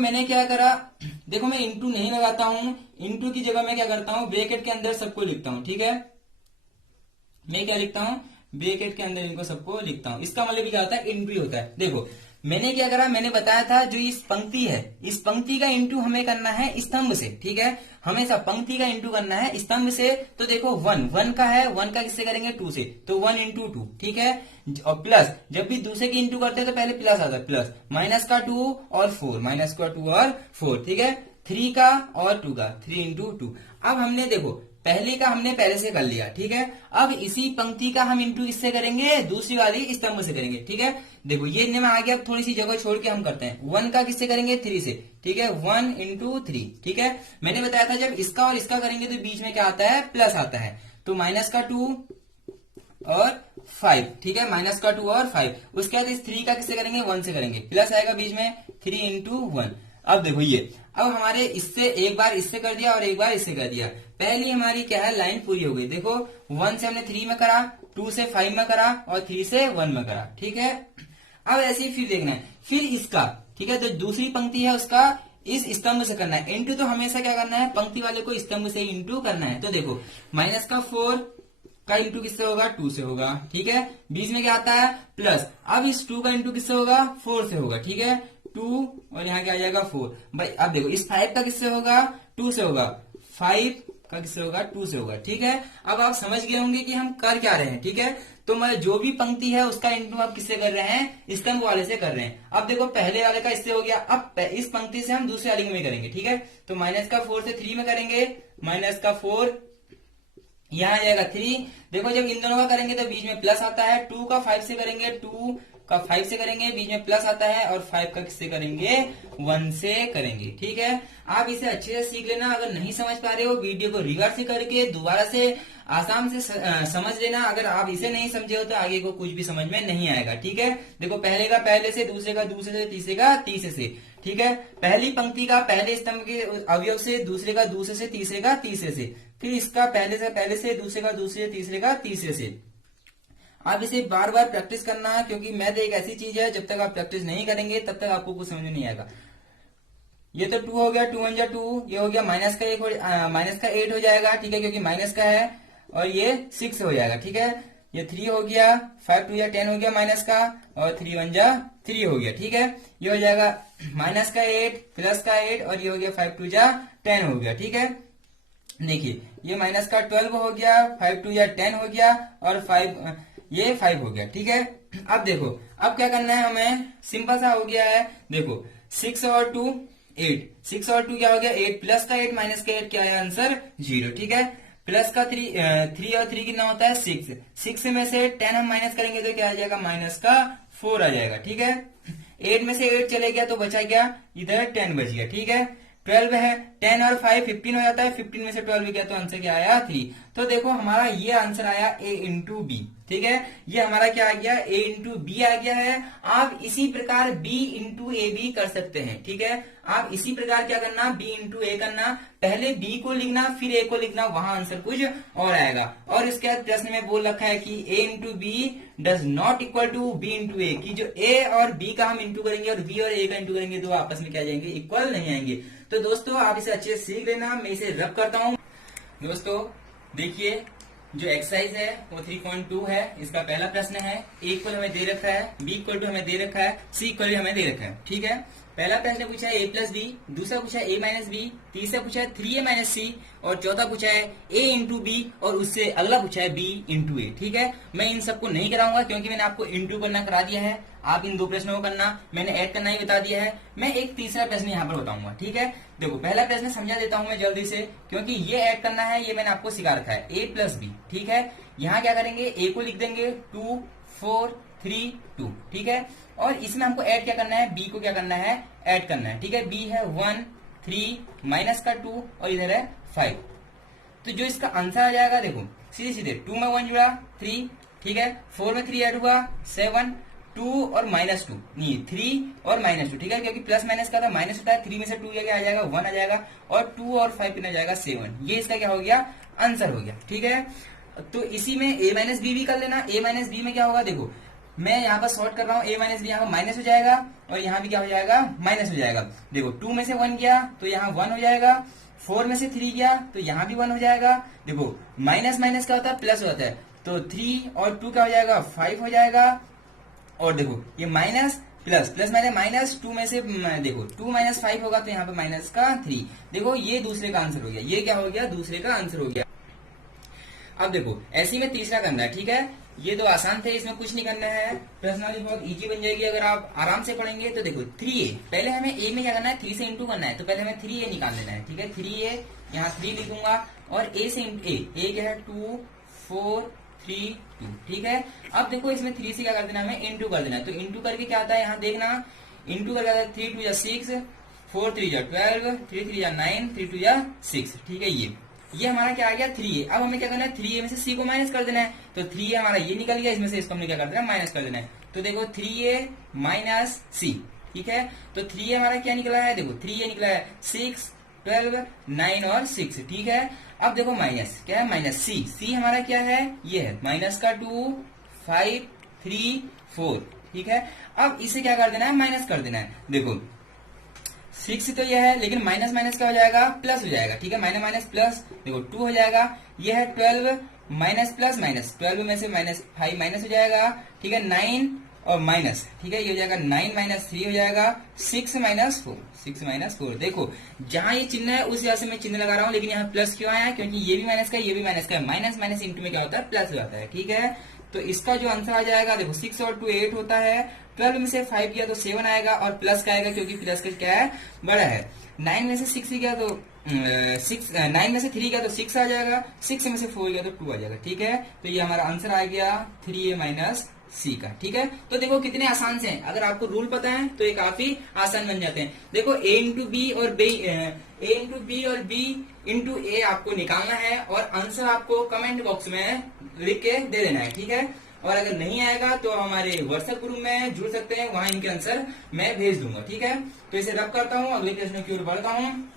मैं इंटू नहीं लगाता हूं, इंटू की जगह मैं क्या करता हूं, ब्रैकेट के अंदर सबको लिखता हूं। ठीक है, मैं क्या लिखता हूं, ब्रैकेट के अंदर इनको सबको लिखता हूं। इसका मतलब क्या होता है, इंटू ही होता है। देखो मैंने क्या करा, मैंने बताया था जो इस पंक्ति है इस पंक्ति का इंटू हमें करना है स्तंभ से। ठीक है, हमेशा पंक्ति का इंटू करना है स्तंभ से। तो देखो 1 का है, 1 का किससे करेंगे, 2 से, तो 1 इंटू 2। ठीक है, और प्लस जब भी दूसरे की इंटू करते हैं तो पहले प्लस आता है, प्लस माइनस का 2 और 4, माइनस का 2 और 4। ठीक है, 3 का और 2 का, 3 इंटू 2। अब हमने देखो पहले का हमने पहले से कर लिया। ठीक है, अब इसी पंक्ति का हम इंटू इससे करेंगे, दूसरी वाली स्तंभ से करेंगे। ठीक है, देखो ये में आ गया, अब थोड़ी सी जगह छोड़ के हम करते हैं। 1 का किससे करेंगे, 3 से। ठीक है, 1 इंटू 3। ठीक है, मैंने बताया था जब इसका और इसका करेंगे तो बीच में क्या आता है, प्लस आता है, तो माइनस का 2 और 5। ठीक है, माइनस का 2 और 5। उसके बाद इस 3 का किससे करेंगे, 1 से करेंगे, प्लस आएगा बीच में, 3 इंटू 1। अब देखो ये, अब हमारे इससे एक बार इससे कर दिया और एक बार इससे कर दिया, पहली हमारी क्या है, लाइन पूरी हो गई। देखो 1 से हमने 3 में करा, 2 से 5 में करा और 3 से 1 में करा। ठीक है, अब ऐसे ही फिर देखना है, फिर इसका। ठीक है, जो दूसरी पंक्ति है उसका इस स्तंभ से करना है इंटू। तो हमेशा क्या करना है, पंक्ति वाले को स्तंभ से इंटू करना है। तो देखो माइनस का 4 का इंटू किससे होगा, 2 से होगा। ठीक है, बीच में क्या आता है, प्लस। अब इस 2 का इंटू किससे होगा, 4 से होगा। ठीक है, 2 और यहाँ क्या आ जाएगा 4। भाई अब देखो इस 5 का किससे होगा, 2 से होगा, 5 का किससे होगा, 2 से होगा। ठीक है, अब आप समझ गए होंगे कि हम कर क्या रहे हैं। ठीक है, तो मैं जो भी पंक्ति है उसका इंटू आप किससे कर रहे हैं, स्तंभ वाले से कर रहे हैं। अब देखो पहले वाले का इससे हो गया, अब इस पंक्ति से हम दूसरे वाले में करेंगे। ठीक है, तो माइनस का 4 से 3 में करेंगे, माइनस का 4 यहाँ आ जाएगा 3। देखो जब इन दोनों का करेंगे तो बीच में प्लस आता है, 2 का 5 से करेंगे, 2 का 5 से करेंगे, बीच में प्लस आता है, और 5 का किससे करेंगे, 1 से करेंगे। ठीक है, आप इसे अच्छे से सीख लेना। अगर नहीं समझ पा रहे हो वीडियो को रिवर्स करके दोबारा से आसान से समझ लेना। अगर आप इसे नहीं समझे हो तो आगे को कुछ भी समझ में नहीं आएगा। ठीक है, देखो पहले का पहले से, दूसरे का दूसरे से, तीसरे का तीसरे से। ठीक है, पहली पंक्ति का पहले स्तंभ के अवयव से, दूसरे का दूसरे से, तीसरे का तीसरे से, फिर इसका पहले से, दूसरे का दूसरे से, तीसरे का तीसरे से। आप इसे बार बार प्रैक्टिस करना है, क्योंकि मैथ एक ऐसी चीज है जब तक आप प्रैक्टिस नहीं करेंगे तब तक आपको कुछ समझ में नहीं आएगा। ये तो 2 हो गया, 2 1 जा 2, ये हो गया माइनस का 8 हो जाएगा। ठीक है, क्योंकि माइनस का है, और ये 6 हो जाएगा। ठीक है, ये 3 हो गया, 5 2 या 10 हो गया माइनस का, और 3 1 जा 3 हो गया। ठीक है, ये हो जाएगा माइनस का 8 प्लस का 8, और ये हो गया 5 2 जा 10 हो गया। ठीक है, देखिए ये माइनस का 12 हो गया, 5 2 या 10 हो गया, और 5 हो गया। ठीक है, अब देखो अब क्या करना है हमें, सिंपल सा हो गया है। देखो 6 और 2 8, 6 और 2 क्या हो गया, 8 प्लस का 8 माइनस का 8, क्या है आंसर 0। ठीक है, प्लस का 3 और 3 कितना होता है 6, 6 में से 10 हम माइनस करेंगे तो क्या आ जाएगा, माइनस का 4 आ जाएगा। ठीक है, 8 में से 8 चले गया तो बचा क्या, इधर 10 बच गया। ठीक है, 12 है, 10 और 5 15 हो जाता है, 15 में से 12 गया तो आंसर क्या आया 3। तो देखो हमारा ये आंसर आया a इंटू बी। ठीक है, ये हमारा क्या आ गया, a इंटू बी आ गया है। आप इसी प्रकार b इंटू ए भी कर सकते हैं। ठीक है, आप इसी प्रकार क्या करना, b इंटू ए करना, पहले b को लिखना फिर a को लिखना, वहां आंसर कुछ और आएगा। और इसके बाद प्रश्न में बोल रखा है कि a into B does not equal to b into A, कि जो a और b का हम इंटू करेंगे और b और a का इंटू करेंगे तो आपस में क्या जाएंगे, इक्वल नहीं आएंगे। तो दोस्तों आप इसे अच्छे से सीख लेना, मैं इसे रब करता हूँ। दोस्तों देखिए जो एक्सरसाइज है वो 3.2 है। इसका पहला प्रश्न है, a इक्वल हमें दे रखा है, b इक्वल टू हमें दे रखा है, c इक्वल हमें दे रखा है। ठीक है, पहला प्रश्न पूछा है a प्लस बी, दूसरा पूछा है a माइनस बी, तीसरा पूछा है 3a माइनस सी, और चौथा पूछा है a इंटू बी, और उससे अगला पूछा है b इंटू ए। ठीक है, मैं इन सबको नहीं कराऊंगा क्योंकि मैंने आपको इंटू करना करा दिया है। आप इन 2 प्रश्नों को करना, मैंने ऐड करना ही बता दिया है। मैं एक तीसरा प्रश्न यहाँ पर बताऊंगा, ठीक है। देखो पहला प्रश्न समझा देता हूं मैं जल्दी से, क्योंकि ये ऐड करना है, ये मैंने आपको सिखा रखा है, a प्लस बी, ठीक है। यहाँ क्या करेंगे, a को लिख देंगे 2 4 3 2, ठीक है। और इसमें हमको ऐड क्या करना है, b को क्या करना है, ऐड करना है, ठीक है। b है 1 3 माइनस का 2 और इधर है 5। तो जो इसका आंसर आ जाएगा, देखो सीधे सीधे 2 में 1 जुड़ा 3, ठीक है। 4 में 3 ऐड हुआ 7, 2 और माइनस 2 नहीं 3 और माइनस 2, ठीक है। क्योंकि प्लस माइनस का था, माइनस होता है, 3 में से 2 क्या आ जाएगा, 1 आ जाएगा, और 2 और 5 कितना जाएगा, 7। ये इसका क्या हो गया, आंसर हो गया, ठीक है। तो इसी में a माइनस बी भी कर लेना। a माइनस बी में क्या होगा, देखो मैं यहाँ पर शॉर्ट कर रहा हूँ, a माइनस बी यहाँ पर माइनस हो जाएगा और यहाँ भी क्या हो जाएगा, माइनस हो जाएगा। देखो 2 में से 1 गया तो यहाँ 1 हो जाएगा, 4 में से 3 गया तो यहाँ भी 1 हो जाएगा। देखो माइनस माइनस क्या होता है, प्लस होता है, तो 3 और 2 क्या हो जाएगा, 5 हो जाएगा। और देखो ये minus plus, plus minus minus, 2 में से देखो 2 माइनस 5 होगा तो यहाँ पे माइनस का 3। देखो ये दूसरे का आंसर हो गया, ये क्या हो गया, दूसरे का आंसर हो गया। अब देखो ऐसे में तीसरा करना है, ठीक है। ये तो आसान थे, इसमें कुछ नहीं करना है, प्रश्नावली बहुत इजी बन जाएगी अगर आप आराम से पढ़ेंगे। तो देखो 3a, पहले हमें a में क्या करना है, 3 से इंटू करना है, तो पहले हमें 3a निकाल लेना है, ठीक है। 3a यहाँ 3 लिखूंगा और a से a क्या है 2 4 3 2, ठीक है। अब देखो इसमें 3 से क्या कर देना, हमें इंटू कर देना है। तो इंटू करके क्या आता है, यहाँ देखना, इंटू कर जाता है 3 2 6, 4 3 12, 3 3 9, 3 2 6, ठीक है। ये हमारा क्या आ गया 3a। अब हमें क्या करना है, 3a में से c को माइनस कर देना है। तो 3a हमारा ये निकल गया, इसमें से इसको हमने क्या कर देना, माइनस कर देना है। तो देखो 3a माइनस c, ठीक है। तो 3a हमारा क्या निकला है, देखो 3a निकला है 6 12 9 और 6, ठीक है। अब देखो माइनस क्या है, माइनस c हमारा क्या है, ये है माइनस का 2 5 3 4, ठीक है। अब इसे क्या कर देना है, माइनस कर देना है। देखो 6 तो यह है, लेकिन माइनस माइनस क्या हो जाएगा, प्लस हो जाएगा, ठीक है। माइनस माइनस प्लस, देखो 2 हो जाएगा। यह है 12 माइनस प्लस माइनस, 12 में से माइनस 5 माइनस हो जाएगा, ठीक है। 9 और माइनस, ठीक है, ये हो जाएगा 9 माइनस 3 हो जाएगा 6 माइनस 4, 6 माइनस 4। देखो जहां ये चिन्ह है उस जगह से मैं चिन्ह लगा रहा हूँ, लेकिन यहाँ प्लस क्यों आया है, क्योंकि ये भी माइनस का है, ये भी माइनस का है। माइनस माइनस इंटू में क्या होता है, प्लस हो जाता है, ठीक है। तो इसका जो आंसर आ जाएगा, देखो 6 और 2 8 होता है, 12 में से 5 गया तो 7 आएगा, और प्लस का आएगा क्योंकि प्लस का क्या है, बड़ा है। 9 में से 6 गया तो 9 में से 3 गया तो 6 आ जाएगा, 6 में से 4 गया तो 2 आ जाएगा, ठीक है। तो ये हमारा आंसर आ गया 3a माइनस सी का, ठीक है। तो देखो कितने आसान से हैं, अगर आपको रूल पता है तो ये काफी आसान बन जाते हैं। देखो a इंटू बी और b इंटू ए आपको निकालना है, और आंसर आपको कमेंट बॉक्स में लिख के दे देना है, ठीक है। और अगर नहीं आएगा तो हमारे व्हाट्सएप ग्रुप में जुड़ सकते हैं, वहां इनके आंसर मैं भेज दूंगा, ठीक है। तो इसे रब करता हूँ, अगले प्रश्न की ओर बढ़ता हूँ।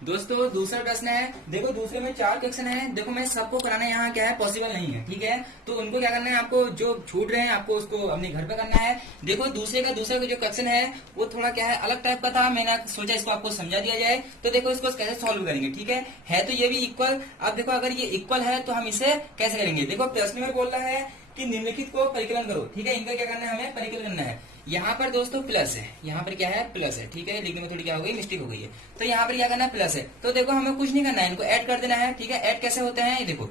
दोस्तों दूसरा प्रश्न है, देखो दूसरे में 4 क्वेश्चन है। देखो मैं सबको कराना यहाँ क्या है, पॉसिबल नहीं है, ठीक है। तो उनको क्या करना है, आपको जो छूट रहे हैं आपको उसको अपने घर पे करना है। देखो दूसरे का जो क्वेश्चन है वो थोड़ा क्या है, अलग टाइप का था, मैंने सोचा इसको आपको समझा दिया जाए। तो देखो इसको कैसे सॉल्व करेंगे, ठीक है। तो ये भी इक्वल। अब देखो अगर ये इक्वल है तो हम इसे कैसे करेंगे। देखो प्रश्न में बोल रहा है कि निम्नलिखित को परिकलन करो, ठीक है। इनका क्या करना है, हमें परिकलन करना है। यहाँ पर दोस्तों प्लस है, यहाँ पर क्या है, प्लस है, ठीक है। लिखने में थोड़ी क्या हो गई, मिस्टेक हो गई है। तो यहाँ पर क्या करना है, प्लस है। तो देखो हमें कुछ नहीं करना है, इनको ऐड कर देना है, ठीक है। ऐड कैसे होते हैं, ये देखो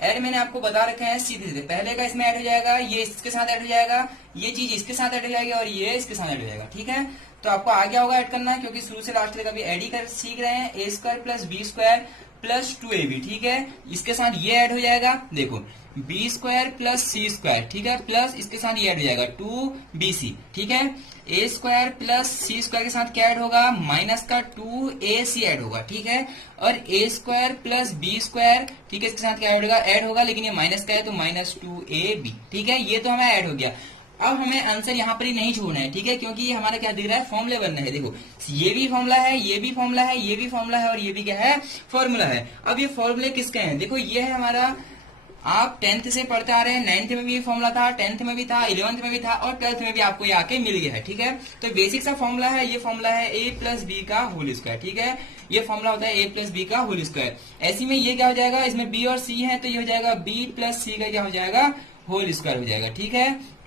ऐड मैंने आपको बता रखे हैं सीधे सीधे। पहले का इसमें ऐड हो जाएगा, ये इसके साथ ऐड हो जाएगा, ये चीज इसके साथ ऐड हो जाएगी, और ये इसके साथ ऐड हो जाएगा, ठीक है। तो आपको आ गया होगा ऐड करना, क्योंकि शुरू से लास्ट तक अभी ऐड ही कर सीख रहे हैं। a square plus b square plus 2ab, ठीक है। इसके साथ ये ऐड हो जाएगा, देखो B square plus c square, ठीक है, प्लस इसके साथ ये ऐड हो जाएगा 2bc, ठीक है। ए स्क्वायर प्लस सी स्क्वायर के साथ क्या ऐड होगा, माइनस का 2ac ऐड होगा, ठीक है। और ए स्क्वायर प्लस बी स्क्वायर, ठीक है, इसके साथ क्या ऐड होगा, लेकिन ये माइनस का है तो माइनस 2ab, ठीक है। ये तो हमें ऐड हो गया। अब हमें आंसर यहाँ पर ही नहीं छोड़ना है, ठीक है, क्योंकि ये हमारा क्या दिख रहा है, फॉर्मूले बनना है। देखो ये भी फॉर्मूला है, ये भी फॉर्मूला है, ये भी फॉर्मूला है, और ये भी क्या है, फॉर्मूला है। अब ये फॉर्मूले किसके हैं, देखो ये है हमारा, आप 10th से पढ़ते आ रहे हैं, 9th में भी फॉर्मूला था, 10th में भी था, 11th में भी था, और 12th में भी आपको ये आके मिल गया है, ठीक है। तो बेसिक सा फॉर्मूला है, ये फॉर्मूला है a प्लस बी का होल स्क्वायर, ठीक है। ये फॉर्मूला होता है a प्लस बी का होल स्क्वायर। ऐसी में ये क्या हो जाएगा, इसमें b और c है, तो ये हो जाएगा b प्लस c का क्या हो जाएगा, होल स्क्वायर हो जाएगा, ठीक है।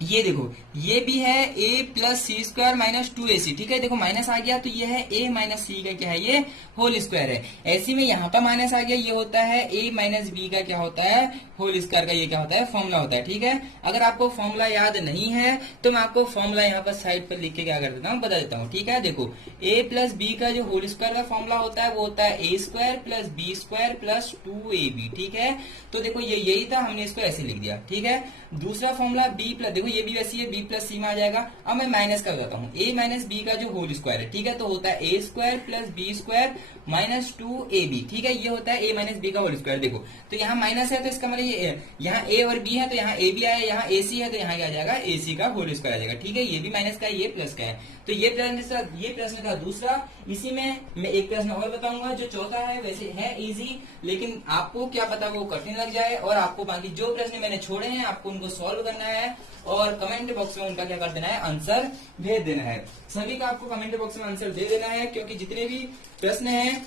ये देखो, ये भी है a plus c square minus 2ac, ठीक है। देखो माइनस आ गया तो ये है a माइनस सी का क्या है, ये होल स्क्वायर है। ऐसे में यहाँ पर माइनस आ गया, ये होता है a माइनस बी का क्या होता है, होल स्क्वायर का ये क्या होता है, फॉर्मूला होता है, ठीक है। अगर आपको फॉर्मूला याद नहीं है तो मैं आपको फॉर्मूला यहाँ पर साइड पर लिख के क्या कर देता हूँ, बता देता हूँ, ठीक है। देखो a प्लस बी का जो होल स्क्वायर का फॉर्मूला होता है वो होता है a square plus b square plus 2ab, ठीक है। तो देखो ये यही था, हमने इसको ऐसे लिख दिया, ठीक है। दूसरा फॉर्मूला b प्लस, देखो ये भी वैसी है, b प्लस सी में आ जाएगा। अब मैं माइनस कर देता हूँ, a माइनस बी का जो होल स्क्वायर है, ठीक है, तो होता है a square plus b square minus 2ab, ठीक है। ये होता है a माइनस बी का होल स्क्वायर। देखो तो यहाँ माइनस है तो इसका मतलब ये यहाँ a और b है तो यहाँ a भी आया, यहाँ ac है तो यहाँ क्या आ जाएगा, ac का होल स्क्वायर आ जाएगा, ठीक है। ये भी माइनस का है, ये प्लस का है, तो ये प्रश्न था दूसरा। इसी में मैं एक प्रश्न और बताऊंगा जो चौथा है, वैसे है इजी, लेकिन आपको क्या पता वो कठिन लग जाए, और आपको बाकी जो प्रश्न मैंने छोड़े हैं आपको उनको सॉल्व करना है और कमेंट बॉक्स में उनका क्या कर देना है, आंसर भेज देना है। सभी का आपको कमेंट बॉक्स में आंसर दे देना है, क्योंकि जितने भी प्रश्न हैं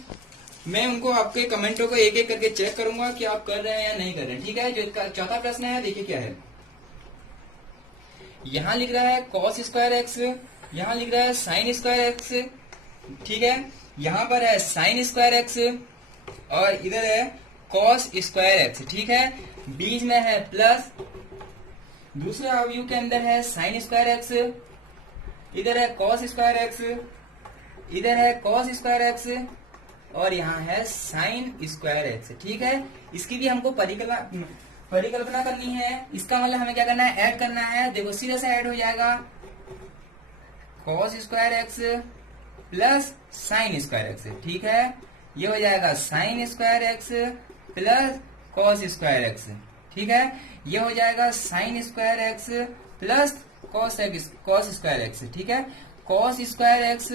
मैं उनको आपके कमेंटों को एक एक करके चेक करूंगा कि आप कर रहे हैं या नहीं कर रहे हैं, ठीक है। जो चौथा प्रश्न है देखिए क्या है, यहाँ लिख रहा है कॉस स्क्वायर एक्स, यहाँ लिख रहा है साइन स्क्वायर एक्स, ठीक है। यहाँ पर है साइन स्क्वायर एक्स और इधर है कॉस स्क्वायर एक्स, ठीक है। बीच में है प्लस, दूसरे अवयव के अंदर है साइन स्क्वायर एक्स, इधर है कॉस स्क्वायर एक्स, इधर है कॉस स्क्वायर एक्स और यहाँ है साइन स्क्वायर एक्स, ठीक है। इसकी भी हमको परिकल्पना करनी है। इसका मतलब हमें क्या करना है, ऐड करना है। देखो सीधे से ऐड हो जाएगा cos square x plus sine square x, ठीक है। ये हो जाएगा sign square x plus cos square x, ठीक है। ये हो जाएगा sign square x plus cos square x, ठीक है। Cos square x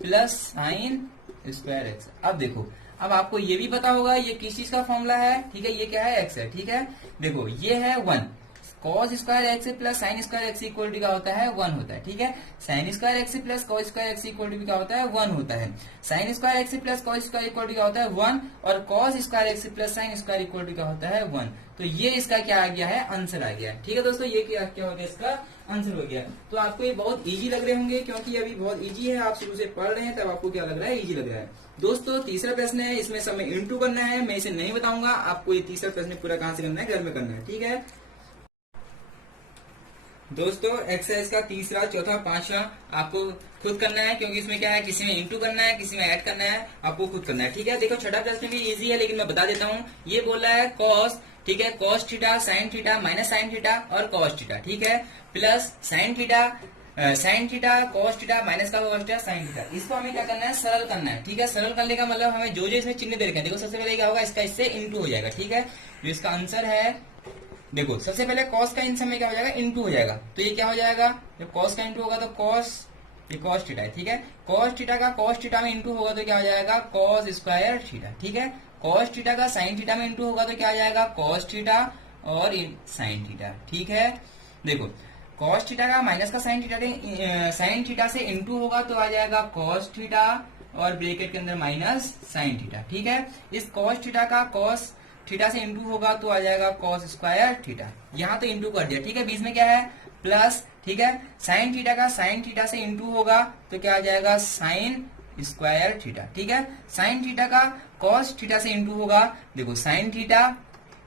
plus sine square x. अब देखो, अब आपको ये भी पता होगा ये किस चीज का फॉर्मूला है, ठीक है। ये क्या है, एक्स है, ठीक है। देखो ये है 1, cos square x plus sine square x equal to क्या होता है, 1 होता है, ठीक है। Sine square x plus cos square x equal to क्या होता है, 1 होता है। Sine square x plus cos square equal to क्या होता है, 1, और cos square x plus sine square equal to क्या होता है, 1। तो ये इसका क्या आ गया है, आंसर आ गया, ठीक है दोस्तों। ये क्या हो गया, इसका आंसर हो गया। तो आपको ये बहुत इजी लग रहे होंगे, क्योंकि अभी बहुत इजी है, आप शुरू से पढ़ रहे हैं, तब आपको क्या लग रहा है, इजी लग रहा है। दोस्तों तीसरा प्रश्न है, इसमें सब में इंटू करना है, मैं इसे नहीं बताऊंगा, आपको ये तीसरा प्रश्न पूरा कहां से करना है, घर में करना है, ठीक है दोस्तों। एक्सरसाइज का तीसरा, चौथा, पांचवा आपको खुद करना है, क्योंकि इसमें क्या है, किसी में इंटू करना है, किसी में ऐड करना है, आपको खुद करना है, ठीक है। देखो छठा प्रश्न भी इजी है, लेकिन मैं बता देता हूँ। ये बोल रहा है कॉस, ठीक है, cos theta sine theta minus sine theta और कॉस थीटा, ठीक है, plus sine theta cos theta minus का कॉस थीटा साइन थीटा। इसको हमें क्या करना है, सरल करना है, ठीक है। सरल करने का मतलब हमें जो इसमें चिन्ह दे रखे हैं, देखो सबसे पहले क्या होगा, इसका इससे इंटू हो जाएगा, ठीक है। जो इसका आंसर है, देखो सबसे पहले कॉस का इन समय क्या हो जाएगा, इंटू हो जाएगा, तो ये क्या हो जाएगा, जब कॉस का इंटू होगा तो कॉस, ये कॉस थीटा है, ठीक है। कॉस थीटा का कॉस थीटा में इंटू होगा तो क्या हो जाएगा, कॉस स्क्वायर थीटा, ठीक है। कॉस थीटा का साइन थीटा में इंटू होगा तो क्या आ जाएगा, कॉस थीटा और साइन थीटा, ठीक है। देखो कॉस थीटा का माइनस का साइन थीटा से इंटू होगा तो आ जाएगा कॉस थीटा और ब्रैकेट के अंदर माइनस साइन थीटा, ठीक है। इस कॉस थीटा का कॉस थीटा से इंटू होगा तो आ जाएगा कॉस स्क्वायर थीटा, यहाँ तो इंटू कर दिया, ठीक है। बीच में क्या है, प्लस, ठीक है। साइन थीटा का साइन थीटा से इंटू होगा तो क्या आ जाएगा, साइन स्क्वायर थीटा, ठीक है। साइन थीटा का कॉस थीटा से इंटू होगा, देखो साइन थीटा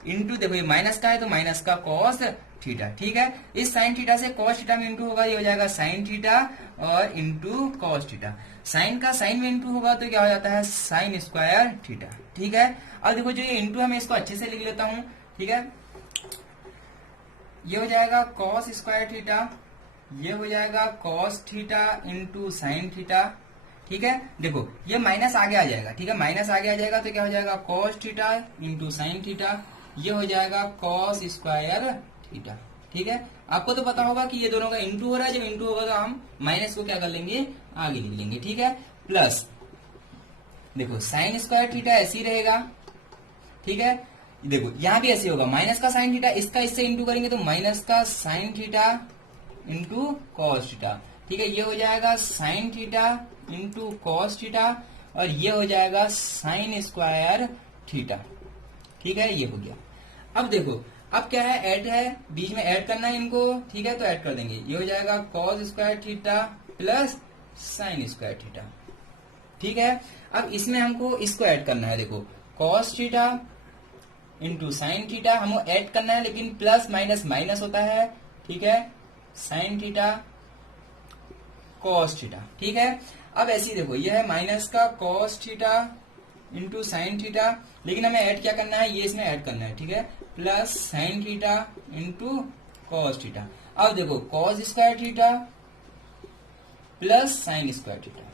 इंटू, देखो ये माइनस का है तो माइनस का कॉस थीटा, ठीक है। इस साइन थीटा से कॉस थीटा में इंटू होगा, ये हो जाएगा साइन थीटा और इंटू कॉस थीटा। साइन का साइन में इंटू होगा तो क्या हो जाता है, साइन स्क्वायर थीटा, ठीक है। अब देखो जो ये इंटू है मैं इसको अच्छे से लिख लेता हूँ, ठीक है। ये हो जाएगा कॉस स्क्वायर थीटा, ये हो जाएगा cos theta into sine theta, ठीक है। देखो ये माइनस आगे आ जाएगा, ठीक है, माइनस आगे आ जाएगा तो क्या हो जाएगा, cos theta into sine theta, ये हो जाएगा कॉस स्क्वायर थीटा, ठीक है। आपको तो पता होगा कि ये दोनों का इंटू हो रहा है, जब इंटू होगा तो हम माइनस को क्या कर लेंगे, आगे लिख लेंगे, ठीक है। प्लस देखो साइन स्क्वायर थीटा ऐसे ही रहेगा, ठीक है। देखो यहां भी ऐसे होगा, माइनस का साइन थीटा, इसका इससे इंटू करेंगे तो माइनस का sign theta into cos theta, ठीक है। ये हो जाएगा sign theta into cos theta और ये हो जाएगा साइन स्क्वायर थीटा, ठीक है। ये हो गया। अब देखो अब क्या है, ऐड है, बीच में ऐड करना है इनको, ठीक है, तो ऐड कर देंगे। ये हो जाएगा cos square theta plus sine square theta, ठीक है। अब इसमें हमको इसको ऐड करना है, देखो cos theta into sine theta हमको ऐड करना है, लेकिन प्लस माइनस माइनस होता है, ठीक है, साइन थीटा कॉस थीटा, ठीक है। अब ऐसे ही देखो, यह है माइनस का cos theta into sine theta, लेकिन हमें ऐड क्या करना है, ये इसमें ऐड करना है, ठीक है, plus sine theta into cos theta. अब देखो cos square theta plus sine square theta,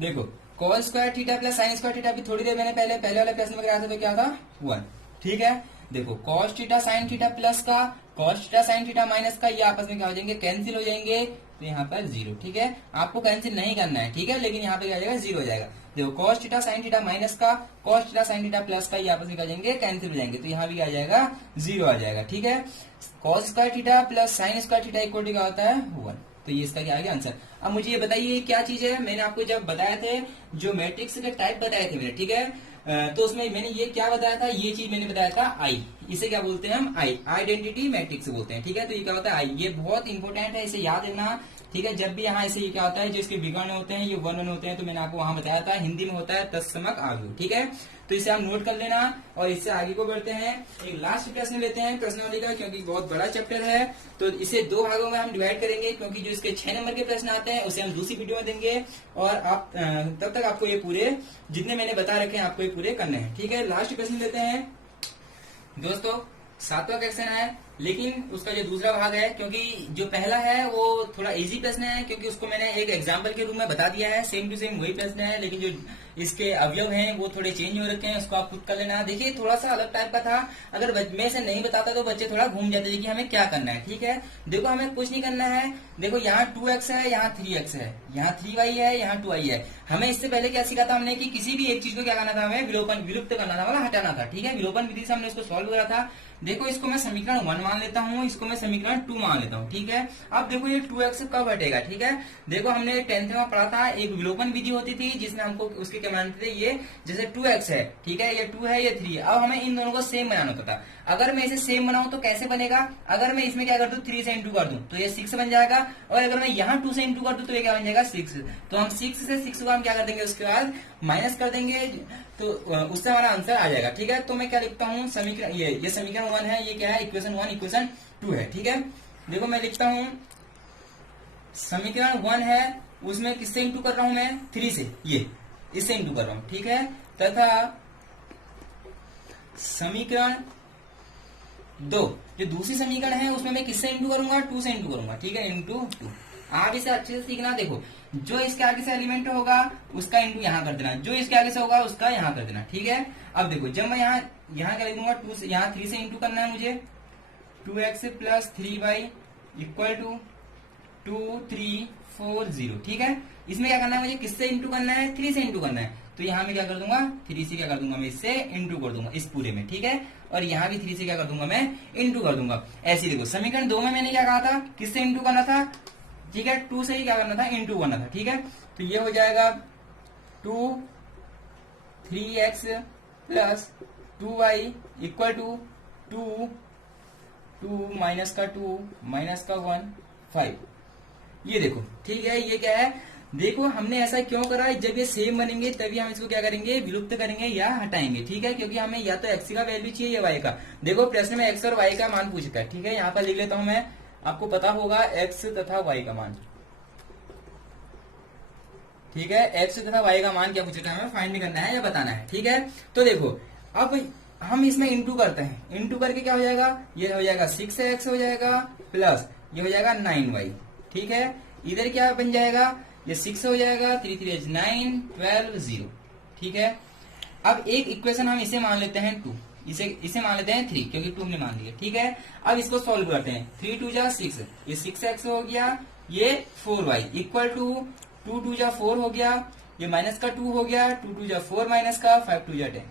देखो cos square theta plus sine square theta. अभी थोड़ी देर मैंने पहले वाले प्रश्न में कराया था, तो क्या था 1, ठीक है। देखो cos theta sine theta plus का, cos theta sine theta minus का, ये आपस में क्या हो जाएंगे, कैंसिल हो जाएंगे, तो यहाँ पर 0, ठीक है। आपको कैंसिल नहीं करना है, ठीक है, लेकिन यहाँ पे क्या हो जाएगा, 0 हो जाएगा। देखो cos theta sine theta minus का, cos theta sine theta plus का, ये आपस में क्या जाएंगे, कैंसिल हो जाएंगे, तो यहाँ भी क्या आ जाएगा, 0 आ जाएगा, ठीक है। Cos square theta plus sine square theta equal to क्या होता है 1, तो ये इसका क्या आ गया आंसर। अब मुझे ये बताइए क्या चीज है, मैंने आपको जब बताया थे जो मैट्रिक्स के टाइप बताए थे मैंने, ठीक है, तो उसमें मैंने ये क्या बताया था, ये चीज मैंने बताया था आई, इसे क्या बोलते हैं हम, आई, आइडेंटिटी मैट्रिक्स बोलते हैं, ठीक है। तो ये क्या होता है आई, ये बहुत इंपॉर्टेंट है, इसे याद रखना, ठीक है। जब भी यहाँ ऐसे ये क्या होता है, जो इसके विकर्ण होते हैं ये 1 1 होते हैं, तो मैंने आपको वहां बताया था, हिंदी में होता है तत्समक आव्यूह, ठीक है। तो इसे हम नोट कर लेना, और इससे आगे को बढ़ते हैं। एक लास्ट प्रश्न लेते हैं प्रश्नावली का, क्योंकि बहुत बड़ा चैप्टर है, तो इसे 2 भागों में हम डिवाइड करेंगे, क्योंकि जो इसके 6 नंबर के प्रश्न आते हैं उसे हम दूसरी वीडियो में देंगे, और आप तब तक आपको ये पूरे जितने मैंने बता रखे हैं आपको ये पूरे करने हैं, ठीक है। लास्ट प्रश्न लेते हैं दोस्तों, 7वां क्वेश्चन है, लेकिन उसका जो दूसरा भाग है, क्योंकि जो पहला है वो थोड़ा इजी प्रश्न है, क्योंकि उसको मैंने एक एग्जांपल के रूप में बता दिया है, सेम टू सेम वही प्रश्न है, लेकिन जो इसके अवयव हैं वो थोड़े चेंज हो रखे हैं, उसको आप खुद कर लेना। देखिए थोड़ा सा अलग टाइप का था, अगर मैं से नहीं बताता तो बच्चे थोड़ा घूम जाते कि हमें क्या करना है, ठीक है। देखो हमें कुछ नहीं करना है, देखो यहाँ 2x है, यहाँ 3x है, यहाँ 3y है, यहाँ 2y है। हमें इससे पहले क्या सीखा था हमने, कि किसी भी एक चीज को क्या करना था, हमें विलुप्त करना था, मतलब हटाना था, ठीक है। विलोपन विधि से हमने इसको सॉल्व करा था। देखो इसको मैं समीकरण 1 मान लेता हूँ, इसको मैं समीकरण 2 मान लेता हूँ, ठीक है। अब देखो ये 2x कब हटेगा, ठीक है। देखो हमने 10th में पढ़ा था, एक विलोपन विधि होती थी जिसमें हमको उसके क्या मानते थे, ये जैसे 2x है, ठीक है, ये 2 है, ये 3 है। अब हमें इन दोनों को सेम बनाना होता था। अगर मैं इसे सेम बनाऊं तो कैसे बनेगा, अगर मैं इसमें क्या कर दूं 3 से इंटू कर दूं तो ये 6 बन जाएगा, और अगर मैं यहाँ 2 से इंटू कर दूं तो ये क्या बन जाएगा 6। तो हम 6 से 6 को हम क्या कर देंगे, उसके बाद माइनस कर देंगे, तो उससे हमारा आंसर आ जाएगा, ठीक है। तो मैं क्या लिखता हूँ, समीकरण ये समीकरण 1 है, ये क्या है, इक्वेशन 1 इक्वेशन 2 है, ठीक है। देखो मैं लिखता हूँ समीकरण 1 है, उसमें किससे इंटू कर रहा हूं मैं, 3 से, ये इससे इंटू कर रहा हूं, ठीक है। तथा समीकरण 2 जो दूसरी समीकरण है उसमें मैं किससे इंटू करूंगा, 2 से इंटू करूंगा, ठीक है, इंटू 2। आप इसे अच्छे से सीखना। देखो जो इसके आगे से एलिमेंट होगा उसका इंटू यहाँ कर देना, जो इसके आगे से होगा उसका यहाँ कर देना, ठीक है। अब देखो जब मैं यहाँ क्या लिखूंगा, 2 से, यहाँ 3 से इंटू करना है मुझे, 2x plus 3y equal to 2 3 4 0, ठीक है। इसमें क्या करना है मुझे, किससे इंटू करना है, 3 से इंटू करना है, तो यहाँ में क्या कर दूंगा, 3 से क्या कर दूंगा मैं, इससे इंटू कर दूंगा इस पूरे में, ठीक है। और यहाँ भी 3 से क्या कर दूंगा मैं, इंटू कर दूंगा। ऐसे देखो समीकरण 2 में मैंने क्या कहा था, किससे इंटू करना था, ठीक है, 2 से ही क्या करना था, इंटू करना था, ठीक है। तो ये हो जाएगा 2 3x plus 2y equal to 2 minus का 2 माइनस का 1 5। ये देखो, ठीक है, ये क्या है, देखो हमने ऐसा क्यों करा है, जब ये सेम बनेंगे तभी हम इसको क्या करेंगे, विलुप्त करेंगे या हटाएंगे, ठीक है। क्योंकि हमें या तो x का वैल्यू चाहिए या y का। देखो प्रश्न में x और y का मान पूछता है, ठीक है। यहाँ पर लिख लेता हूं मैं, आपको पता होगा x तथा y का मान, ठीक है। x तथा y का मान क्या पूछा है, हमें फाइंड करना है या बताना है, ठीक है। तो देखो अब हम इसमें इंटू करते हैं, इंटू करके क्या हो जाएगा, ये हो जाएगा 6x हो जाएगा प्लस ये हो जाएगा 9y, ठीक है। इधर क्या बन जाएगा, ये 6 हो जाएगा, 3 3 9 12 0, ठीक है। अब एक इक्वेशन हम इसे मान लेते हैं 2, इसे मान लेते हैं 3, क्योंकि 2 हमने मान लिया, ठीक है। अब इसको सॉल्व करते हैं, 3 2 जा 6, ये 6x हो गया, ये 4y इक्वल टू 2 2 जा 4 हो गया, ये माइनस का 2 हो गया, 2 2 जा 4 माइनस का 5 2 जा 10,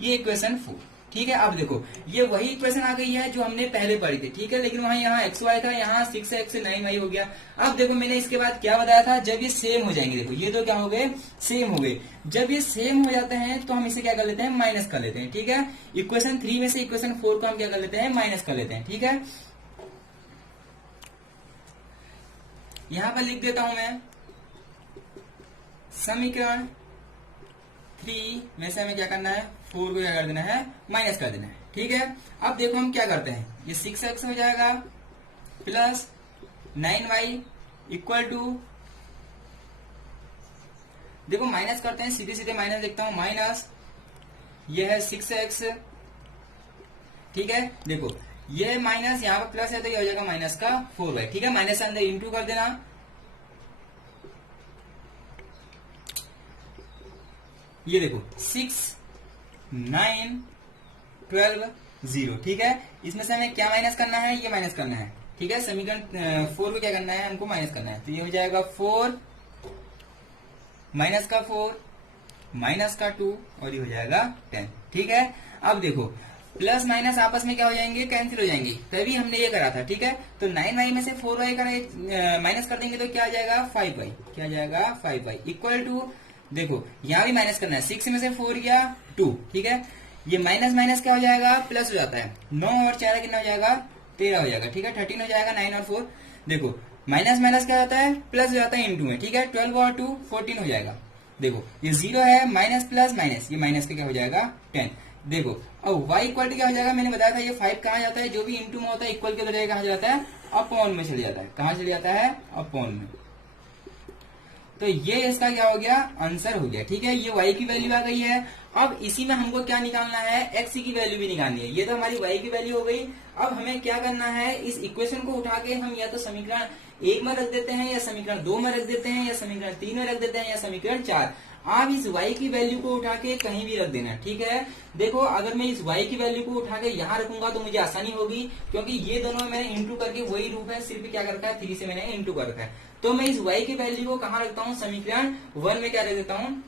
ये इक्वेशन 4, ठीक है। अब देखो ये वही इक्वेशन आ गई है जो हमने पहले पढ़ी थी, ठीक है, लेकिन वहां यहाँ एक्स वाई था, यहाँ 6x 9y हो गया। अब देखो मैंने इसके बाद क्या बताया था, जब ये सेम हो जाएंगे, देखो ये तो क्या हो गए, सेम हो गए। जब ये सेम हो जाते हैं तो हम इसे क्या कर लेते हैं, माइनस कर लेते हैं, ठीक है। इक्वेशन 3 में से इक्वेशन 4 को हम क्या कर लेते हैं, माइनस कर लेते हैं, ठीक है। यहां पर लिख देता हूं मैं, समीकरण 3 में से हमें क्या करना है, 4 को क्या कर देना है, माइनस कर देना है, ठीक है। अब देखो हम क्या करते हैं, ये 6x हो जाएगा प्लस 9y इक्वल टू, देखो माइनस करते हैं, सीधे सीधे माइनस लिखता हूं, माइनस ये है 6x, ठीक है। देखो ये माइनस यहाँ पर प्लस है तो ये हो जाएगा माइनस का 4y, ठीक है। माइनस के अंदर इंटू कर देना, ये देखो 6 9 12 0, ठीक है। इसमें से हमें क्या माइनस करना है, ये माइनस करना है, ठीक है। समीकरण 4 को क्या करना है, हमको माइनस करना है, तो ये हो जाएगा 4 माइनस का 4 माइनस का 2 और ये हो जाएगा 10, ठीक है। अब देखो प्लस माइनस आपस में क्या हो जाएंगे, कैंसिल हो जाएंगे, तभी हमने ये करा था, ठीक है। तो 9y में से 4y का माइनस कर देंगे तो क्या आ जाएगा, 5y, क्या आ जाएगा 5y इक्वल टू, देखो यहां भी माइनस करना है, 6 में से 4 गया 2, ठीक है। ये माइनस माइनस क्या हो जाएगा, प्लस हो जाता है, 9 और 4 कितना हो जाएगा, 13 हो जाएगा, ठीक है। 13 हो जाएगा, 9 और 4, देखो माइनस माइनस क्या होता है, प्लस हो जाता है इंटू में, ठीक है। 12 और 2 14 हो जाएगा, देखो ये 0 है, माइनस प्लस माइनस, ये माइनस का क्या हो जाएगा 10, देखो। अब y इक्वल टू क्या हो जाएगा, मैंने बताया था ये 5 कहाँ जाता है, जो भी इंटू में होता है इक्वल के जगह कहाँ जाता है, अपॉन में चले जाता है, कहाँ चले जाता है, अपॉन में। तो ये इसका क्या हो गया, आंसर हो गया, ठीक है। ये y की वैल्यू आ गई है। अब इसी में हमको क्या निकालना है, x की वैल्यू भी निकालनी है। ये तो हमारी y की वैल्यू हो गई। अब हमें क्या करना है, इस इक्वेशन को उठा के हम या तो समीकरण 1 में रख देते हैं, या समीकरण 2 में रख देते हैं, या समीकरण 3 में रख देते हैं, या समीकरण 4। आप इस y की वैल्यू को उठा के कहीं भी रख देना, ठीक है। देखो अगर मैं इस y की वैल्यू को उठा के यहाँ रखूंगा तो मुझे आसानी होगी, क्योंकि ये दोनों मैंने इंटू करके वही रूप है, सिर्फ क्या करता है 3 से मैंने इंटू कर रखा है। तो मैं इस y की वैल्यू को कहाँ रखता हूँ, समीकरण 1 में क्या रख देता हूँ,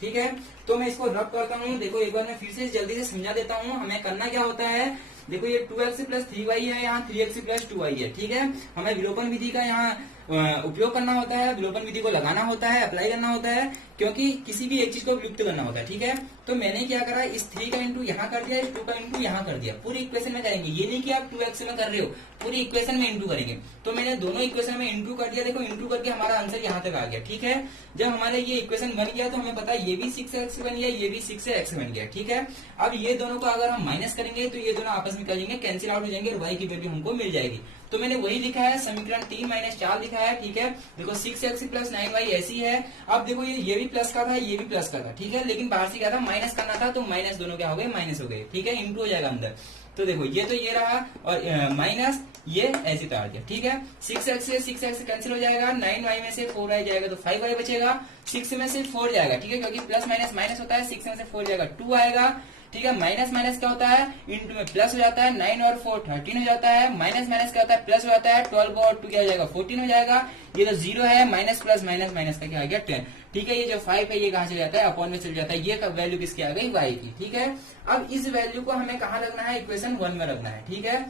ठीक है। तो मैं इसको रब करता हूँ, देखो एक बार मैं फिर से जल्दी से समझा देता हूँ हमें करना क्या होता है। देखो ये 2x प्लस 3y है, यहाँ 3x प्लस 2y है, ठीक है। हमें विलोपन विधि का यहाँ उपयोग करना होता है, विलोपन विधि को लगाना होता है, अप्लाई करना होता है, क्योंकि किसी भी एक चीज को विलुप्त करना होता है, ठीक है। तो मैंने क्या करा, इस 3 का इंटू यहाँ कर दिया, इस 2 का इंटू यहाँ कर दिया, पूरी इक्वेशन में करेंगे, ये नहीं कि आप 2x में कर रहे हो, पूरी इक्वेशन में इंटू करेंगे। तो मैंने दोनों इक्वेशन में इंटू कर दिया, देखो इंटू करके हमारा आंसर यहाँ तक आ गया, ठीक है। जब हमारे ये इक्वेशन बन गया तो हमें पता है ये भी 6x बन गया, ये भी 6x बन गया, ठीक है। अब ये दोनों को अगर हम माइनस करेंगे तो ये दोनों आपस में कर जाएंगे, कैंसिल आउट हो जाएंगे और y की वैल्यू हमको मिल जाएगी। तो मैंने वही लिखा है, समीकरण 3 माइनस 4 लिखा है, ठीक है। देखो 6x प्लस 9y ऐसी है। अब देखो ये भी प्लस का था, ये भी प्लस का था, ठीक है, लेकिन बाहर से क्या था, माइनस करना था, तो माइनस दोनों क्या हो गए, माइनस हो गए, ठीक है, इंटू हो जाएगा अंदर। तो देखो ये तो ये रहा और माइनस ये ऐसे उतार दिया, ठीक है। 6x से 6x कैंसिल हो जाएगा, 9y में से 4y जाएगा तो 5y बचेगा, 6 में से 4 जाएगा, ठीक है, क्योंकि प्लस माइनस माइनस होता है, 6 में से 4 जाएगा 2 आएगा, ठीक है। माइनस माइनस क्या होता है, इंटू में प्लस हो जाता है, 9 और 4 13 हो जाता है, माइनस माइनस क्या होता है, प्लस हो जाता है, 12 और 2 क्या हो जाएगा 14 हो जाएगा। ये तो 0 है, माइनस प्लस माइनस माइनस का क्या आ गया 10, ठीक है। ये जो 5 है ये कहाँ चले जाता है, अपॉन में चल जाता है, ये वैल्यू किसकी आ गई, y की, ठीक है। अब इस वैल्यू को हमें कहाँ रखना है, इक्वेशन 1 में रखना है, ठीक है।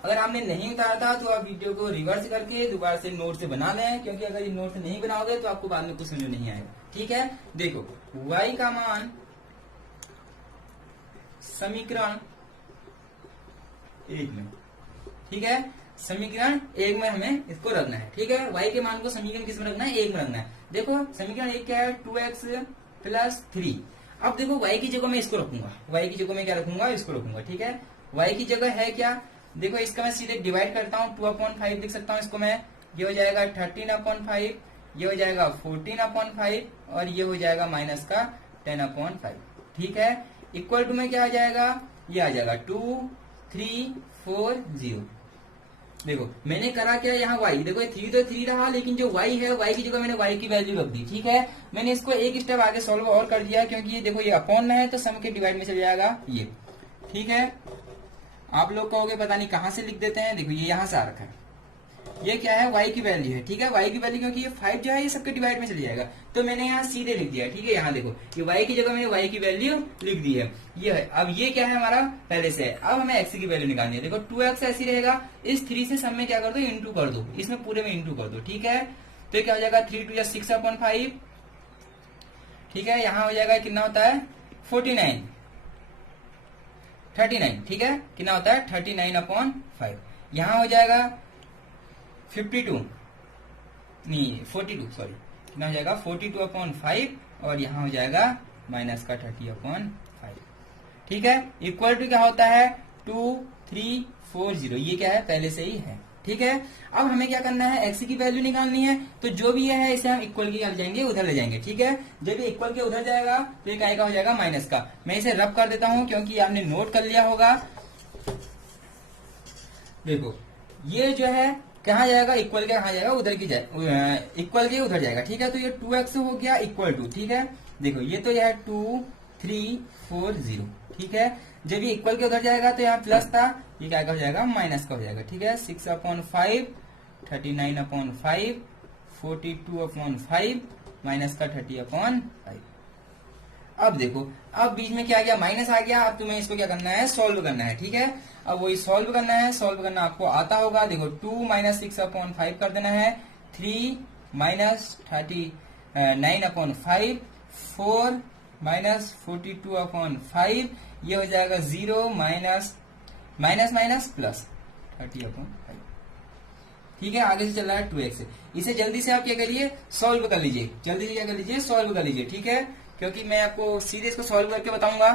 अगर आपने नहीं उतारा था तो आप वीडियो को रिवर्स करके दोबारा से नोट से बना लें, क्योंकि अगर ये नोट से नहीं बनाओगे तो आपको बाद में कुछ समझ नहीं आएगा, ठीक है। देखो y का मान समीकरण 1 में, ठीक है, समीकरण 1 में हमें इसको रखना है, ठीक है। y के मान को समीकरण किस में रखना है, 1 में रखना है। देखो समीकरण 1 क्या है, 2x प्लस 3। अब देखो y की जगह मैं इसको रखूंगा, y की जगह मैं क्या रखूंगा, इसको रखूंगा, ठीक है। y की जगह है क्या, देखो इसका मैं सीधे डिवाइड करता हूँ, 2/5 लिख सकता हूँ इसको मैं, ये हो जाएगा 13/5, ये हो जाएगा 14/5 और ये हो जाएगा माइनस का 10/5, ठीक है। इक्वल टू में क्या आ जाएगा, ये आ जाएगा 2 3 4 0। देखो मैंने करा क्या, यहाँ y, देखो 3 तो 3 रहा, लेकिन जो y है y की जगह मैंने y की वैल्यू रख दी, ठीक है। मैंने इसको एक स्टेप आगे सॉल्व और कर दिया, क्योंकि ये देखो ये अपॉन में है तो सम के डिवाइड में चल जाएगा ये, ठीक है। आप लोग कहोगे पता नहीं कहाँ से लिख देते हैं, देखो ये यहाँ से आ रखा है, ये क्या है, y की वैल्यू है, ठीक है। y की वैल्यू क्योंकि ये 5 जो है ये सबके डिवाइड में चले जाएगा, तो मैंने यहाँ सीधे लिख दिया, ठीक है। यहाँ देखो ये y की जगह मैंने y की वैल्यू लिख दी है, ये है। अब ये क्या है हमारा पहले से है, अब हमें x की वैल्यू निकालनी है। देखो 2x ऐसी रहेगा, इस 3 से सब में क्या कर दो, इंटू कर दो, इसमें पूरे में इंटू कर दो, ठीक है। तो ये क्या हो जाएगा, 3 2 6/5, ठीक है। यहाँ हो जाएगा कितना होता है 39, ठीक है। कितना होता है 39/5। यहाँ हो जाएगा 52 नहीं 42, सॉरी, कितना हो जाएगा 42/5, और यहाँ हो जाएगा माइनस का 30/5, ठीक है। इक्वल टू क्या होता है 2340, ये क्या है पहले से ही है, ठीक है। अब हमें क्या करना है, x की वैल्यू निकालनी है, तो जो भी है इसे हम इक्वल की ले जाएंगे, उधर ले जाएंगे, ठीक है। जब ये इक्वल के उधर जाएगा तो ये काय का हो जाएगा माइनस का। मैं इसे रब कर देता हूं क्योंकि आपने नोट कर लिया होगा। देखो ये जो है कहाँ जाएगा, इक्वल के कहाँ जाएगा, उधर की जाए, इक्वल के उधर जाएगा, ठीक है। तो ये 2x हो गया इक्वल टू, ठीक है। देखो ये तो यह है 2340, ठीक है। जब ये इक्वल के उधर जाएगा तो यहाँ प्लस था, ये क्या हो जाएगा माइनस का हो जाएगा, ठीक है। 6/5, 39/5, 42/5 माइनस का 30/5। अब देखो, अब बीच में क्या गया, माइनस आ गया। अब तुम्हें इसको क्या करना है, सॉल्व करना है, ठीक है। अब वही सॉल्व करना है, सॉल्व करना आपको आता होगा। देखो 2 - 6/5 कर देना है, 3 - 39/5, 4 - 42/5, ये हो जाएगा 0 माइनस प्लस 30/5, ठीक है। आगे से चल रहा है 2x, इसे जल्दी से आप क्या करिए, सॉल्व कर लीजिए, जल्दी से क्या कर लीजिए, सॉल्व कर लीजिए, ठीक है। क्योंकि मैं आपको सीधे इसको सॉल्व करके बताऊंगा।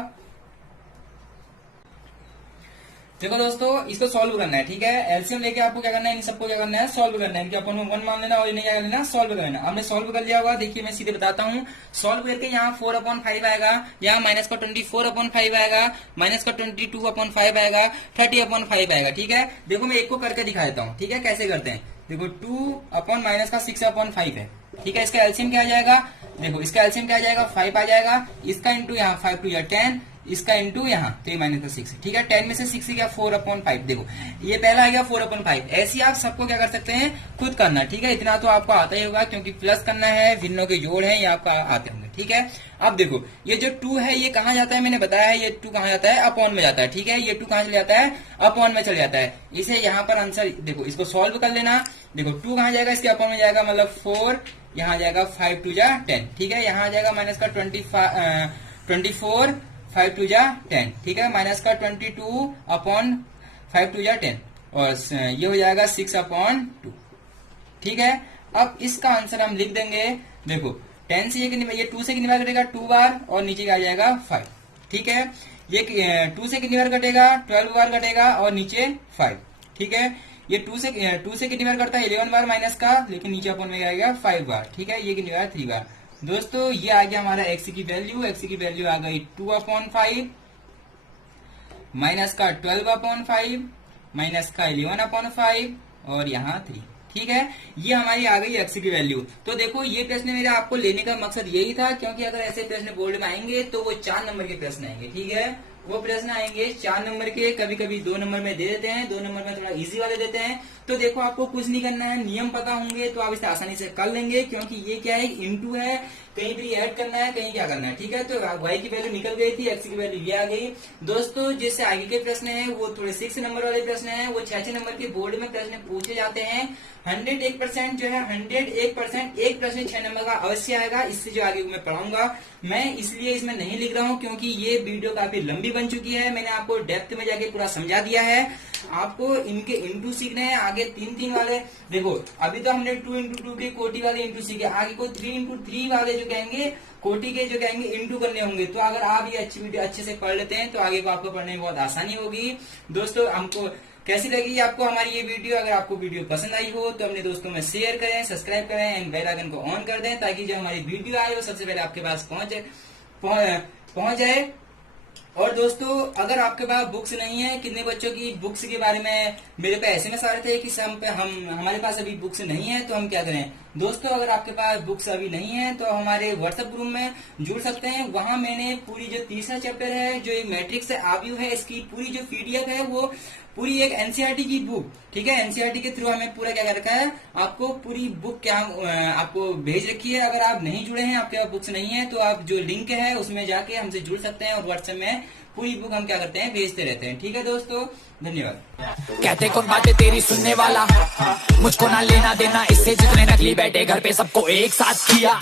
देखो दोस्तों, इसको सॉल्व करना है, ठीक है। एलसीएम लेके आपको क्या करना है, इन सबको क्या करना है, सॉल्व करना है। इनके अपन में 1 मान लेना और इन्हें क्या करना, सॉल्व करना। हमने सॉल्व कर लिया होगा, देखिए मैं सीधे बताता हूँ। सॉल्व करके यहाँ 4/5 आएगा, यहाँ माइनस का 24/5 आएगा, माइनस का 22/5 आएगा, 30/5 आएगा, ठीक है। देखो मैं एक को करके दिखा देता हूँ, ठीक है, कैसे करते हैं। देखो 2 माइनस का 6/5 है, ठीक है। इसका एलसीएम क्या आ जाएगा, देखो इसका एलसीएम क्या आ जाएगा, 5 आ जाएगा। इसका इंटू यहाँ 5 2 10, इसका इंटू यहाँ तो ये माइनस का 6, ठीक है। 10 में से 6 गया 4/5, देखो ये पहला आ गया 4/5। ऐसे आप सबको क्या कर सकते हैं, खुद करना, ठीक है। इतना तो आपको आता ही होगा क्योंकि प्लस करना है, भिन्नों के जोड़ है, ये आपका आते होंगे, ठीक है। अब देखो ये जो 2 है ये कहाँ जाता है, मैंने बताया है, ये 2 कहाँ जाता है, अपॉन में जाता है, ठीक है। ये 2 कहाँ चले जाता है, अपॉन में चले जाता है। इसे यहाँ पर आंसर देखो, इसको सॉल्व कर लेना। देखो 2 कहाँ जाएगा, इसके अपॉन में जाएगा, मतलब 4, यहाँ जाएगा 5 2 10, ठीक है। यहाँ जाएगा माइनस का 24, 5 2 10, ठीक है। माइनस का 22/5 2 10, और ये हो जाएगा 6/2, ठीक है। अब इसका आंसर हम लिख देंगे। देखो 10 से ये 2 से कितनी बार कटेगा, 2 बार, और नीचे आ जाएगा 5, ठीक है। ये 2 से कितनी बार कटेगा, 12 बार कटेगा, और नीचे 5, ठीक है। ये 2 से कितनी बार करता है, 11 बार माइनस का, लेकिन नीचे अपन में आएगा 5 बार, ठीक है। ये कितनी बार, 3 बार। दोस्तों ये आ गया हमारा x की वैल्यू, x की वैल्यू आ गई 2/5 माइनस का 12/5 माइनस का 11/5 और यहाँ 3, ठीक है। ये हमारी आ गई x की वैल्यू। तो देखो ये प्रश्न मेरा आपको लेने का मकसद यही था, क्योंकि अगर ऐसे प्रश्न बोर्ड में आएंगे तो वो 4 नंबर के प्रश्न आएंगे, ठीक है। वो प्रश्न आएंगे 4 नंबर के, कभी कभी 2 नंबर में दे देते हैं, 2 नंबर में थोड़ा इजी वाले देते हैं। तो देखो आपको कुछ नहीं करना है, नियम पता होंगे तो आप इसे आसानी से कर लेंगे, क्योंकि ये क्या है, इनटू है, कहीं भी ऐड करना है, कहीं क्या करना है, ठीक है। तो y की वैल्यू निकल गई थी, x की वैल्यू ये आ गई। दोस्तों जैसे आगे के प्रश्न हैं वो थोड़े 6 नंबर वाले प्रश्न हैं, वो 6 नंबर के बोर्ड में प्रश्न पूछे जाते हैं। 101% जो है 101% एक प्रश्न 6 नंबर का अवश्य आएगा। इससे जो आगे मैं पढ़ाऊंगा, मैं इसलिए इसमें नहीं लिख रहा हूँ क्योंकि ये वीडियो काफी लंबी बन चुकी है। मैंने आपको डेप्थ में जाके पूरा समझा दिया है। आपको इनके इंटू सीखने हैं, आगे 3 वाले। देखो अभी तो हमने 2 × 2 के कोटि वाले इंटू सीखे, आगे को 3 × 3 वाले जो कहेंगे, कोटि के जो कहेंगे इंटू करने होंगे। तो अगर आप ये अच्छी वीडियो अच्छे से पढ़ लेते हैं तो आगे को आपको पढ़ने में बहुत आसानी होगी। दोस्तों हमको कैसी लगी आपको हमारी ये वीडियो, अगर आपको वीडियो पसंद आई हो तो अपने दोस्तों में शेयर करें, सब्सक्राइब करें एंड बेल आइकन को ऑन कर दें, ताकि जो हमारी वीडियो आए वो सबसे पहले आपके पास पहुंच जाए। और दोस्तों अगर आपके पास बुक्स नहीं है, कितने बच्चों की बुक्स के बारे में मेरे पे एसएमएस आ रहे थे कि हम हमारे पास अभी बुक्स नहीं है, तो हम क्या करें। दोस्तों अगर आपके पास बुक्स अभी नहीं है तो हमारे व्हाट्सएप ग्रुप में जुड़ सकते हैं। वहां मैंने पूरी जो तीसरा चैप्टर है, जो एक मैट्रिक्स आव्यूह है, इसकी पूरी जो पीडीएफ है वो पूरी एक एनसीईआरटी की बुक, ठीक है, एनसीईआरटी के थ्रू हमें पूरा क्या कर रखा है, आपको पूरी बुक क्या आपको भेज रखी है। अगर आप नहीं जुड़े हैं, आपके पास बुक्स नहीं है, तो आप जो लिंक है उसमें जाके हमसे जुड़ सकते हैं और व्हाट्सएप में पूरी बुक हम क्या करते हैं, भेजते रहते हैं। ठीक है दोस्तों, धन्यवाद। कहते कौन बातें तेरी सुनने वाला, मुझको ना लेना देना इससे, जितने नकली बैठे घर पे सबको एक साथ किया।